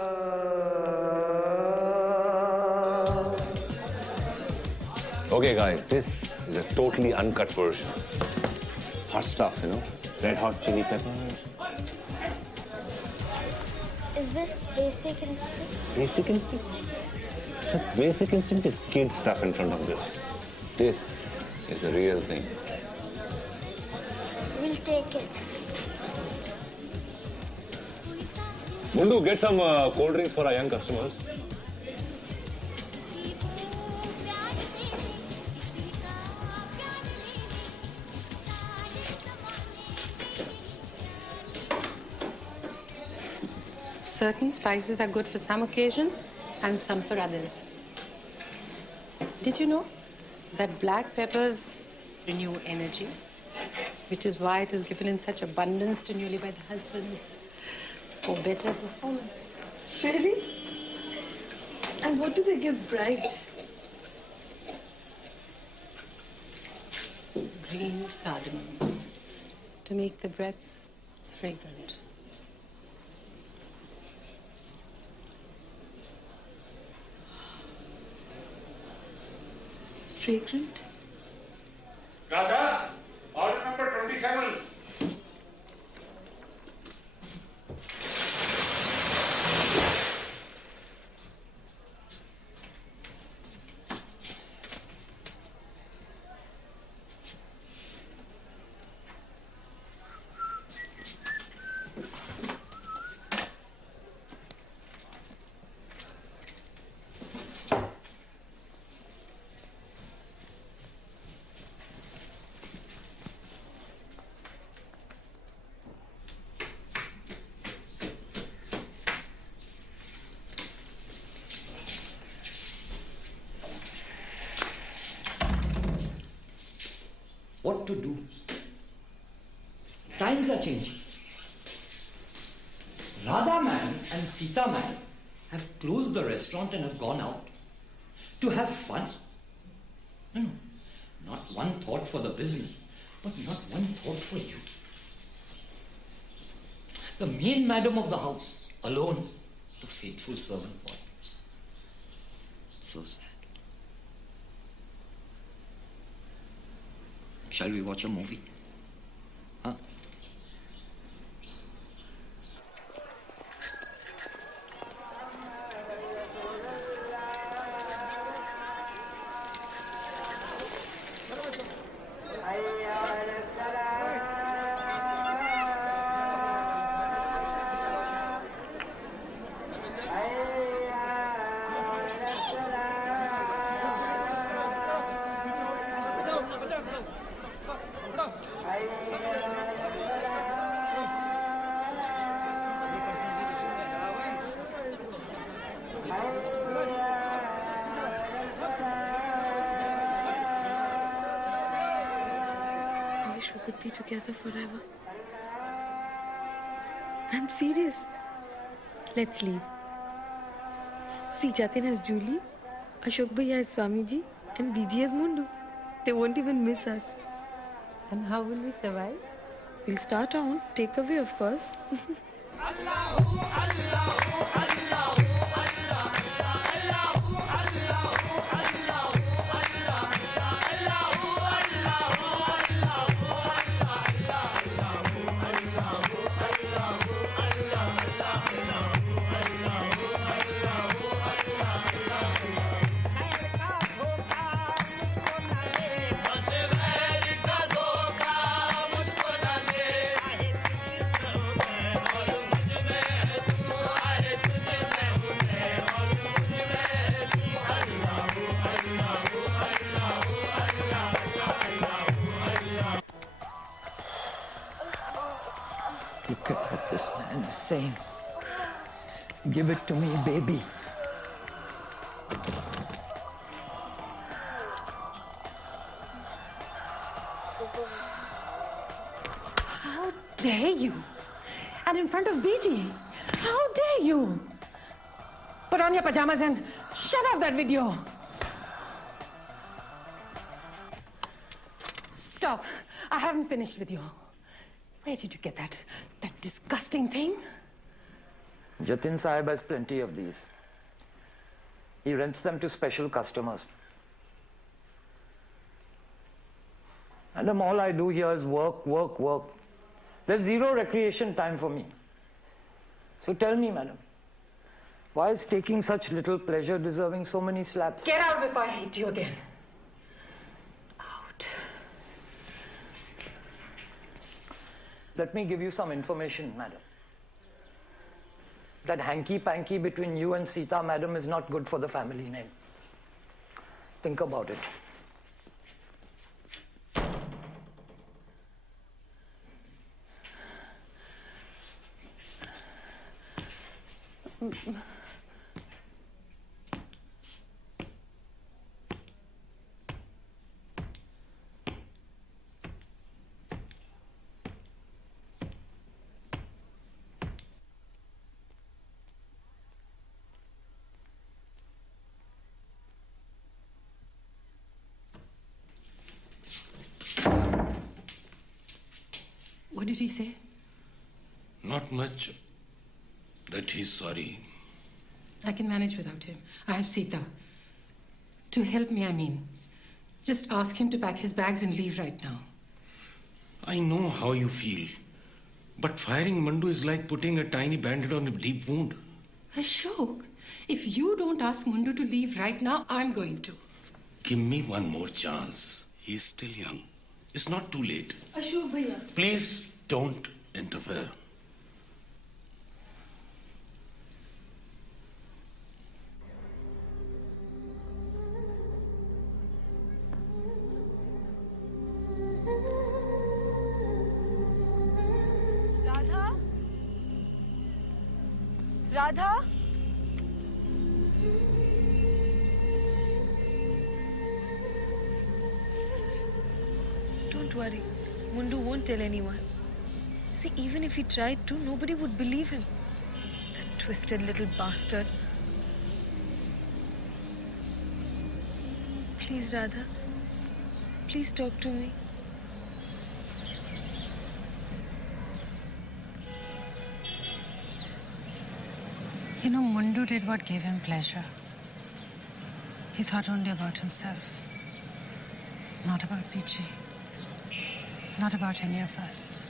Okay, guys, this is a totally uncut version. Hot stuff, you know? Red hot chili peppers. Is this basic instinct? Basic instinct? Basic instinct is kid stuff in front of this. This is the real thing. We'll take it. Mundu, get some cold drinks for our young customers. Certain spices are good for some occasions and some for others. Did you know that black peppers renew energy, which is why it is given in such abundance to newlywed husbands for better performance? Really? And what do they give brides? Green cardamoms to make the breath fragrant. Fragrant? Radha, order number 27. to do. Times are changing. Radha Madam and Sita Madam have closed the restaurant and have gone out to have fun. No, not one thought for the business, but not one thought for you. The main madam of the house, alone, the faithful servant boy. So sad. Shall we watch a movie? Huh? I wish we could be together forever. I'm serious. Let's leave. See, Jatin has Julie, Ashok Bhaiya is Swamiji, and BG is Mundu. They won't even miss us. And how will we survive? We'll start our own takeaway, of course. Look at what this man is saying. Give it to me, baby. How dare you? And in front of BG. How dare you? Put on your pajamas and shut off that video. Stop. I haven't finished with you. Where did you get that disgusting thing? Jatin Sahib has plenty of these. He rents them to special customers. And all I do here is work, work, work. There's zero recreation time for me. So tell me, madam, why is taking such little pleasure deserving so many slaps? Get out before I hit you again. Out. Let me give you some information, madam. That hanky-panky between you and Sita, madam, is not good for the family name. Think about it. What did he say? Not much. That he's sorry. I can manage without him. I have Sita. To help me, I mean. Just ask him to pack his bags and leave right now. I know how you feel. But firing Mandu is like putting a tiny bandage on a deep wound. Ashok, if you don't ask Mundu to leave right now, I'm going to. Give me one more chance. He's still young. It's not too late. Ashok Bhaiya. Please don't interfere. Radha? Radha? Don't Don't worry. Mundu won't tell anyone. See, even if he tried to, nobody would believe him. That twisted little bastard. Please, Radha. Please talk to me. You know, Mundu did what gave him pleasure. He thought only about himself. Not about Pichi. Not about any of us.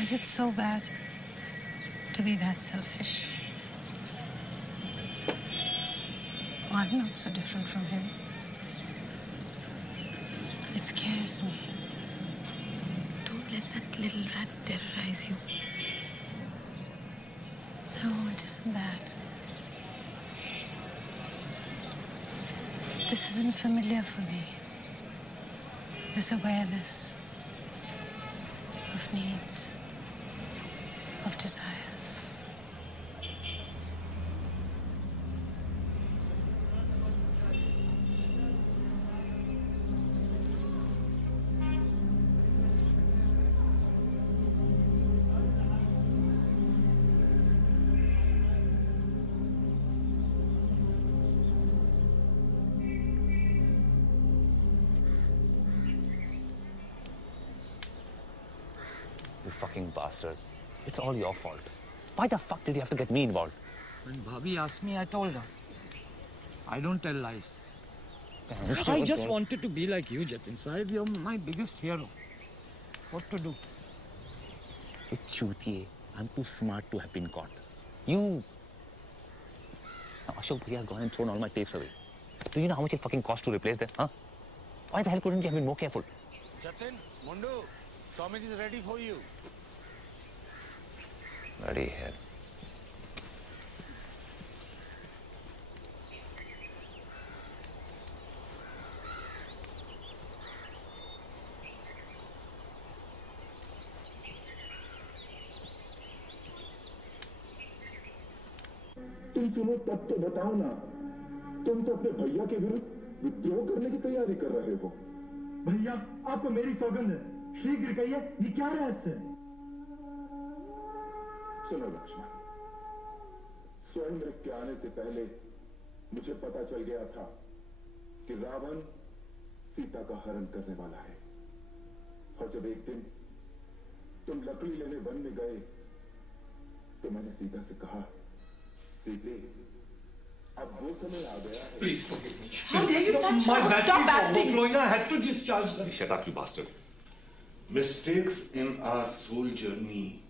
Is it so bad to be that selfish? Oh, I'm not so different from him. It scares me. Don't let that little rat terrorize you. No, it isn't that. This isn't familiar for me. This awareness of needs, of desires. You fucking bastard. It's all your fault. Why the fuck did you have to get me involved? When Bhabhi asked me, I told her. I don't tell lies. I I just wanted to be like you, Jatin Sahib. You're my biggest hero. What to do? You chutiye. I'm too smart to have been caught. You... Now, Ashok Bhaiya has gone and thrown all my tapes away. Do you know how much it fucking cost to replace them, huh? Why the hell couldn't you have been more careful? Jatin, Mundu, Swamiji is ready for you. Bloody hell. तुम सुनो तब तो बताओ ना तुम तो अपने भैया के विरुद्ध विद्रोह करने की तैयारी कर रहे हो भैया आपको मेरी सौगंध है शीघ्र कहिए ये क्या रहस्य है सुनो लक्ष्मण स्वयं के आने से पहले मुझे पता चल गया था कि रावण सीता का हरण करने वाला है और जब एक दिन तुम लकड़ी लेने वन में गए तो मैंने सीता से कहा सीते अब वो समय आ गया है Please forgive me. How dare you touch My her? batteries Stop are acting. overflowing. I had to discharge them. Shut up, you bastard. Mistakes in our soul journey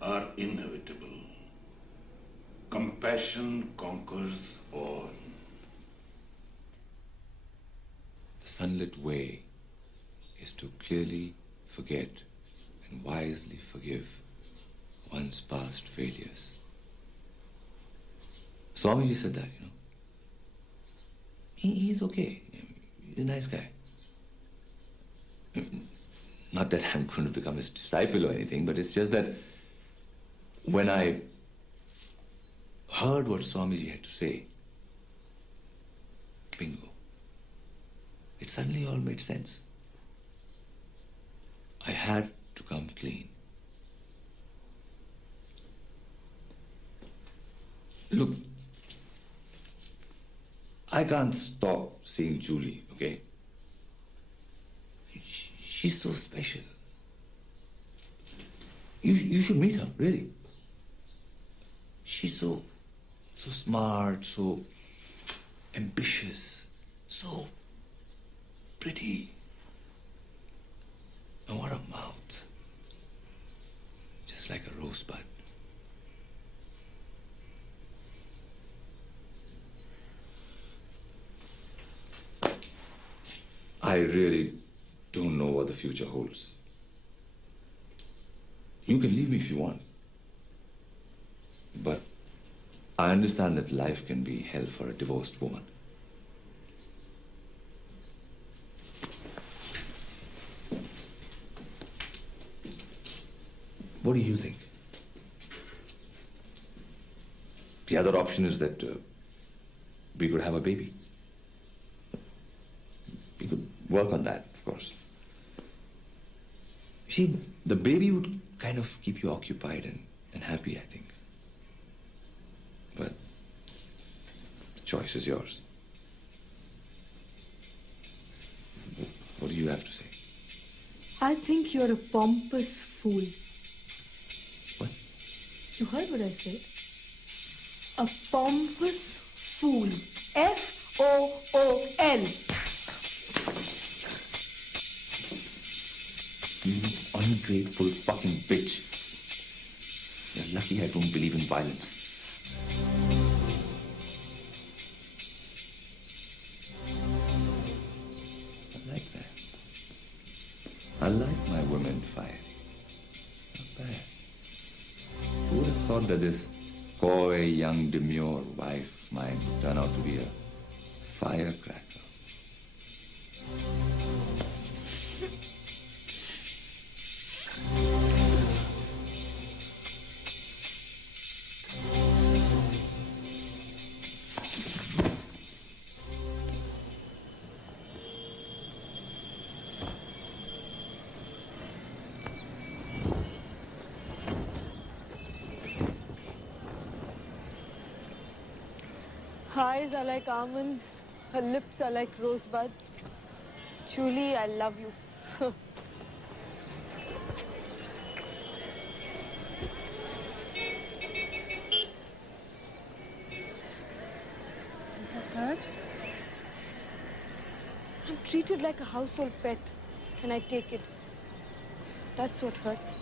are inevitable. Compassion conquers all. The sunlit way is to clearly forget and wisely forgive one's past failures. Swamiji said that, you know. He's okay. He's a nice guy. Not that I'm going to become his disciple or anything, but it's just that when I heard what Swamiji had to say, bingo, it suddenly all made sense. I had to come clean. Look, I can't stop seeing Julie, okay? She's so special. You should meet her, really. She's so smart, so ambitious, so pretty. And what a mouth. Just like a rosebud. I really don't know what the future holds. You can leave me if you want. But I understand that life can be hell for a divorced woman. What do you think? The other option is that we could have a baby. work on that, of course. See, the baby would kind of keep you occupied and happy, I think. But the choice is yours. What do you have to say? I think you're a pompous fool. What? You heard what I said? A pompous fool. F-O-O-L. You ungrateful fucking bitch. You're lucky I don't believe in violence. I like that. I like my women fire. Not bad. Who would have thought that this coy, young, demure wife of mine would turn out to be a firecracker? Her eyes are like almonds. Her lips are like rosebuds. Julie, I love you. Is that hurt? I'm treated like a household pet, and I take it. That's what hurts.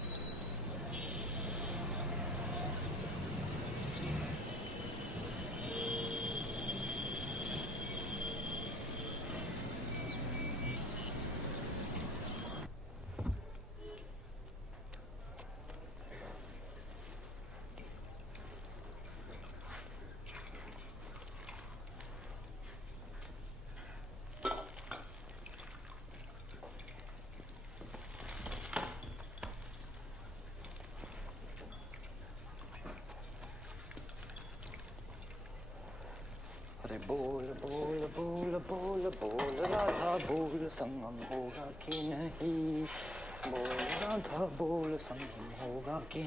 अरे बोल बोल बोल बोल बोल राधा बोल संगम होगा कि नहीं बोल राधा बोल संगम होगा कि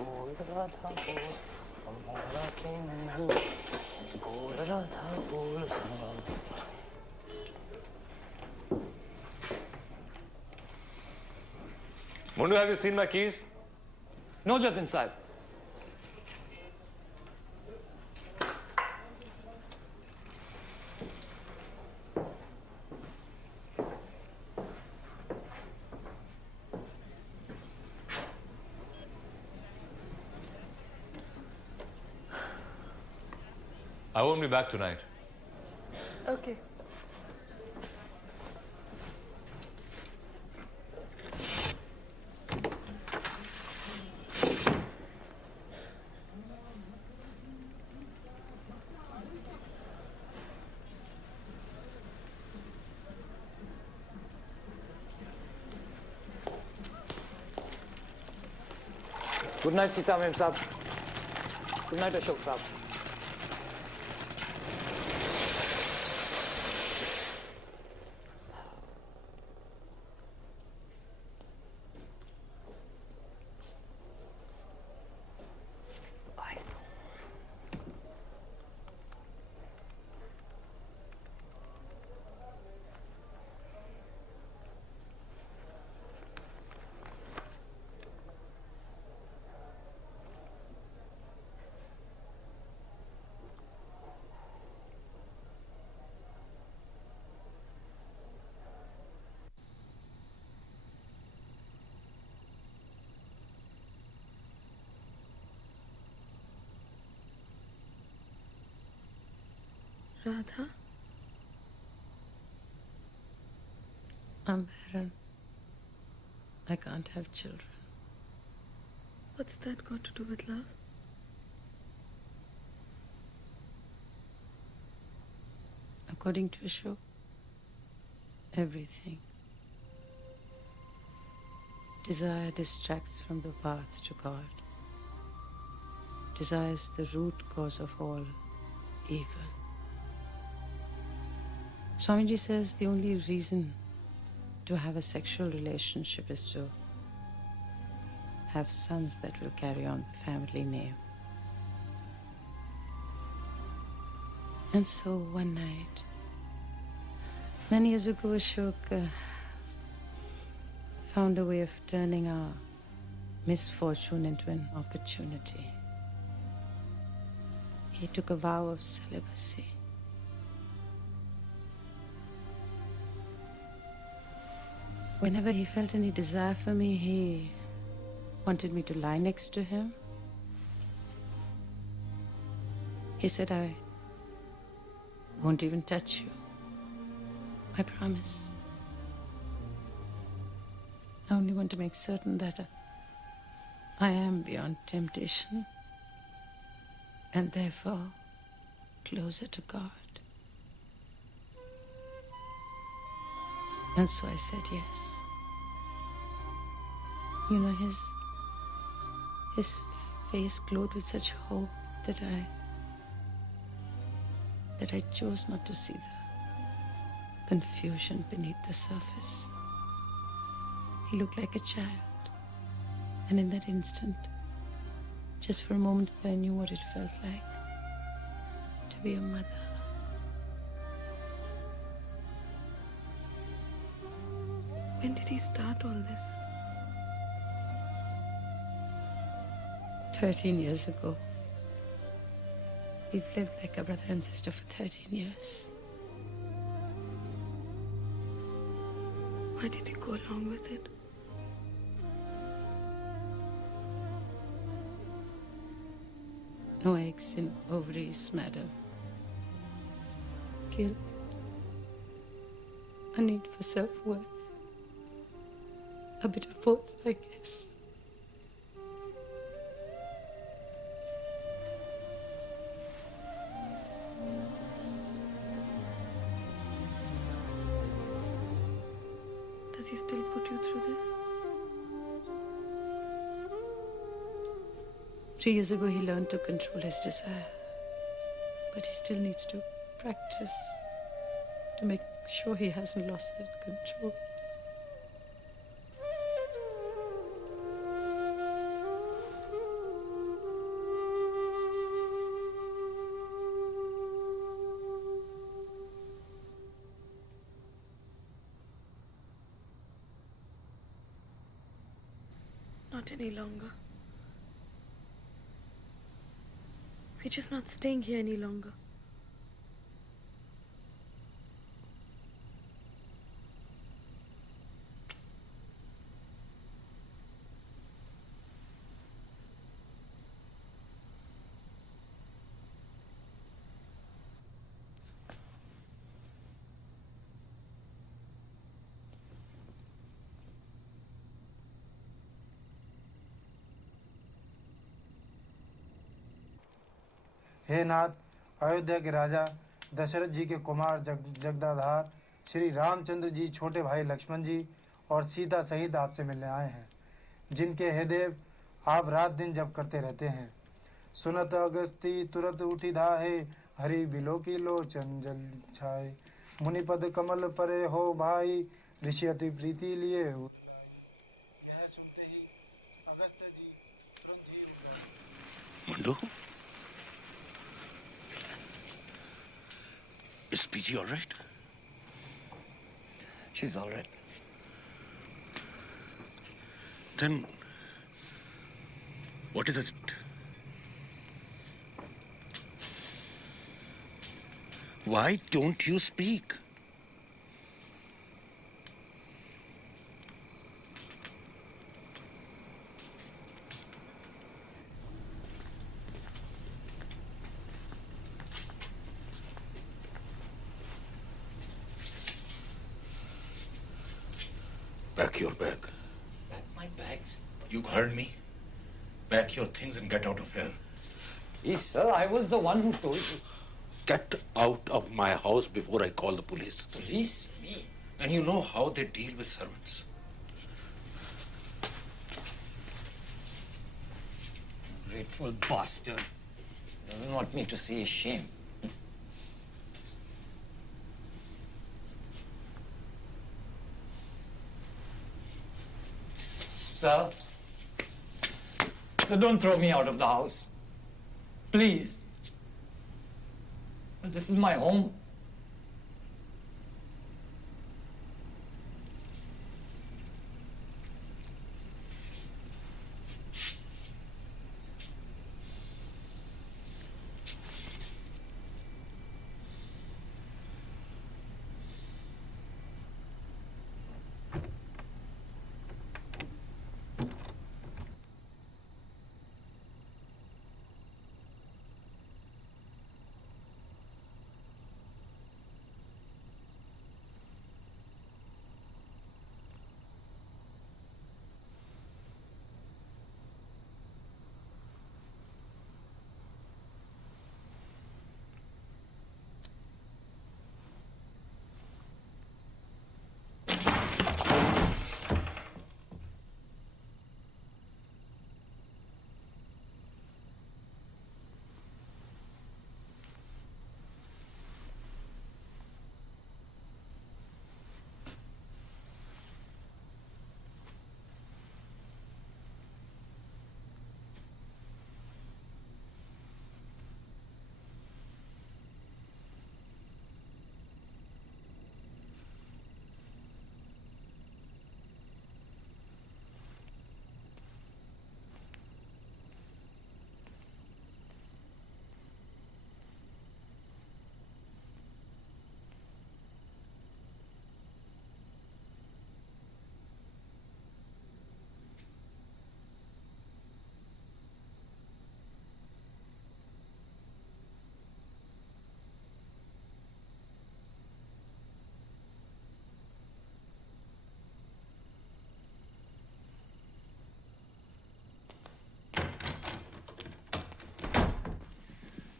बोल राधा बोल संगम होगा कि नहीं बोल राधा बोल संगम Mundu, have you seen my keys? No, Jatin Sahib. I won't be back tonight. Okay. Good night, Sita Mem Saab. Good night, Ashok Saab. Radha? I'm barren. I can't have children. What's that got to do with love? According to Ashok, everything. Desire distracts from the path to God. Desire is the root cause of all evil. Swamiji says the only reason to have a sexual relationship is to have sons that will carry on the family name. And so one night, many years ago, Ashok found a way of turning our misfortune into an opportunity. He took a vow of celibacy. Whenever he felt any desire for me, he wanted me to lie next to him. He said, I won't even touch you. I promise. I only want to make certain that I am beyond temptation and therefore closer to God. And so I said yes. You know, his face glowed with such hope that I chose not to see the confusion beneath the surface. He looked like a child. And in that instant, just for a moment, I knew what it felt like to be a mother. When did he start all this? 13 years ago. We've lived like a brother and sister for 13 years. Why did you go along with it? No eggs in ovaries, madam. Guilt. A need for self-worth. A bit of both, I guess. Does he still put you through this? 3 years ago, he learned to control his desire. But he still needs to practice to make sure he hasn't lost that control. Not any longer. We're just not staying here any longer. हे नाथ, अयोध्या के राजा दशरथ जी के कुमार जगदाधार श्री रामचंद्र जी, छोटे भाई लक्ष्मण जी और सीता सहित आपसे मिलने आए हैं, जिनके हृदय आप रात दिन जप करते रहते हैं। सुनत अगस्ती तुरत उठी धाहे, हरि बिलो की लोचन जल छाए। मुनिपद कमल परे हो भाई, ऋषि अति प्रीति लिए। Mundu? Is PG all right? She's all right. Then, what is it? Why don't you speak? Pack your bag. Pack my bags? You heard me. Pack your things and get out of here. Yes, sir, I was the one who told you. Get out of my house before I call the police. Police? Me? And you know how they deal with servants. Grateful bastard. Doesn't want me to see his shame. Sir, don't throw me out of the house. Please. This is my home.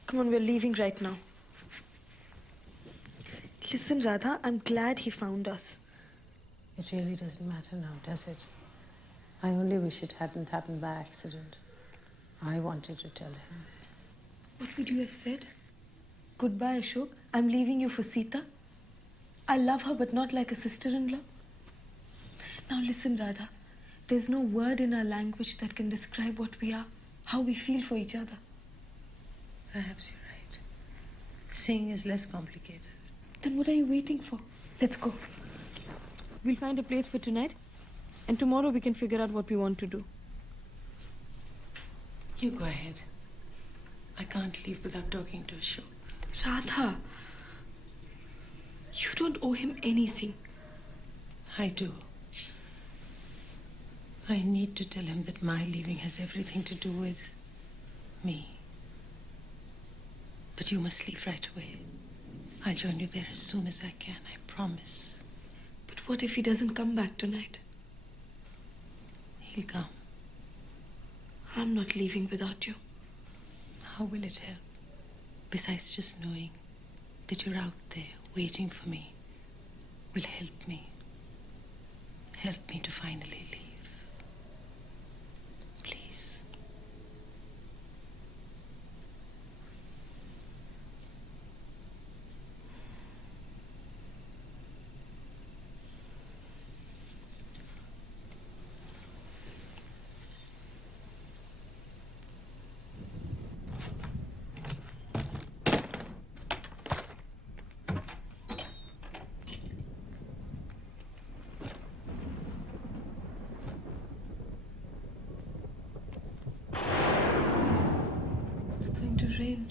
Come on, we're leaving right now. Listen, Radha, I'm glad he found us. It really doesn't matter now, does it? I only wish it hadn't happened by accident. I wanted to tell him. What would you have said? Goodbye, Ashok. I'm leaving you for Sita. I love her, but not like a sister-in-law. Now listen, Radha. There's no word in our language that can describe what we are, how we feel for each other. Perhaps you're right. Seeing is less complicated. Then what are you waiting for? Let's go. We'll find a place for tonight, and tomorrow we can figure out what we want to do. You go ahead. I can't leave without talking to Ashok. Radha, you don't owe him anything. I do. I need to tell him that my leaving has everything to do with me. But you must leave right away. I'll join you there as soon as I can, I promise. But what if he doesn't come back tonight? He'll come. I'm not leaving without you. How will it help? Besides just knowing that you're out there waiting for me will help me. Help me to finally leave. Please. It's going to rain.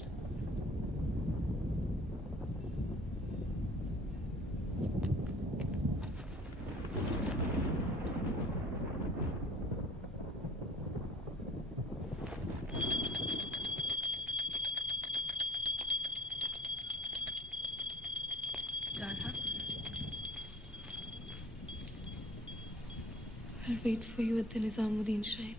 Radha, I'll wait for you at the Nizamuddin shrine.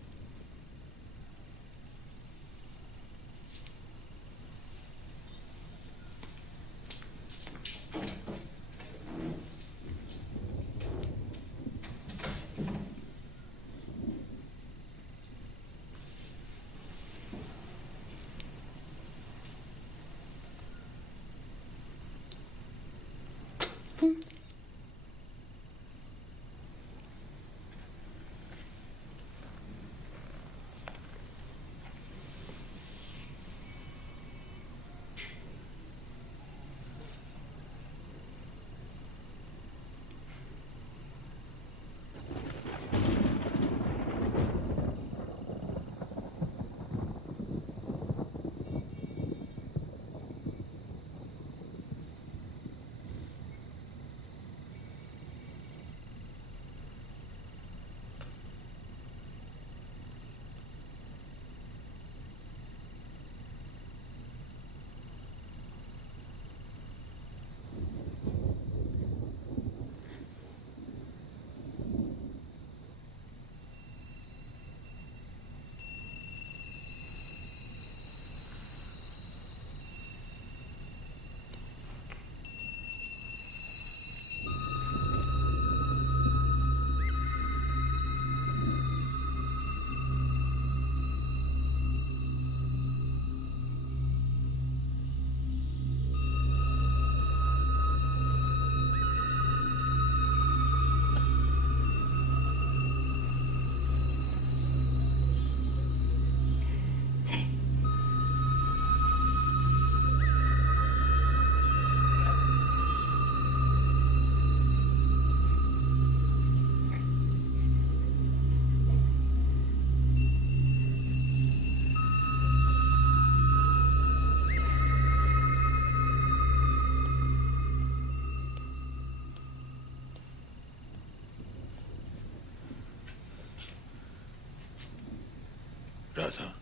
Radha,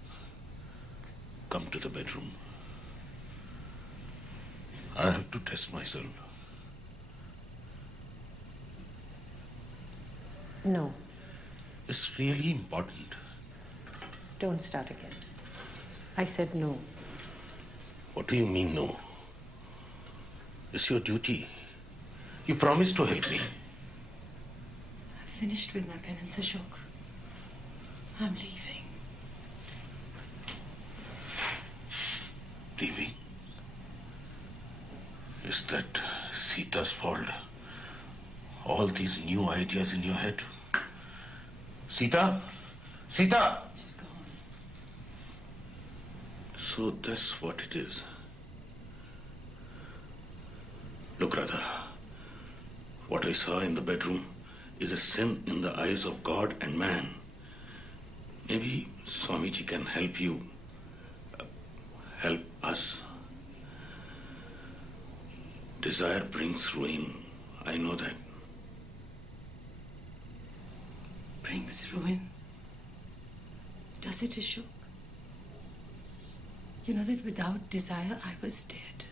come to the bedroom. I have to test myself. No. It's really important. Don't start again. I said no. What do you mean, no? It's your duty. You promised to help me. I've finished with my penance, Ashok. I'm leaving. Leaving? Is that Sita's fault? All these new ideas in your head? Sita? Sita! She's gone. So that's what it is. Look, Radha. What I saw in the bedroom is a sin in the eyes of God and man. Maybe Swamiji can help you. Help us. Desire brings ruin. I know that. Brings ruin? Does it, Ashok? You know that without desire, I was dead.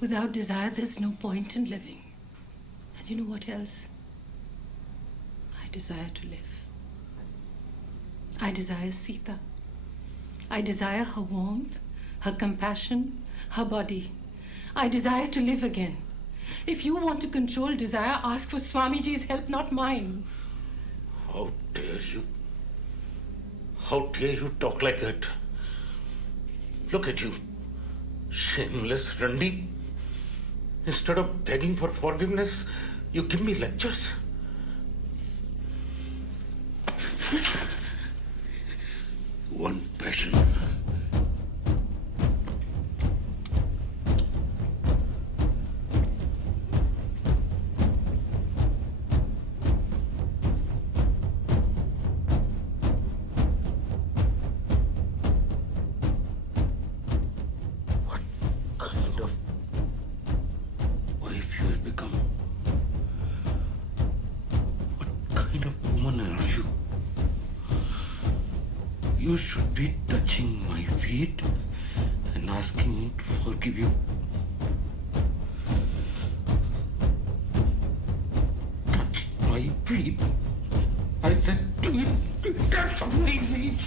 Without desire, there's no point in living. And you know what else? I desire to live. I desire Sita. I desire her warmth, her compassion, her body. I desire to live again. If you want to control desire, ask for Swamiji's help, not mine. How dare you? How dare you talk like that? Look at you. Shameless Randi. Instead of begging for forgiveness, you give me lectures. One passion. What kind of wife you have become? What kind of woman are you? You should be touching my feet and asking me to forgive you. Touch my feet. I said do it. Touch my feet.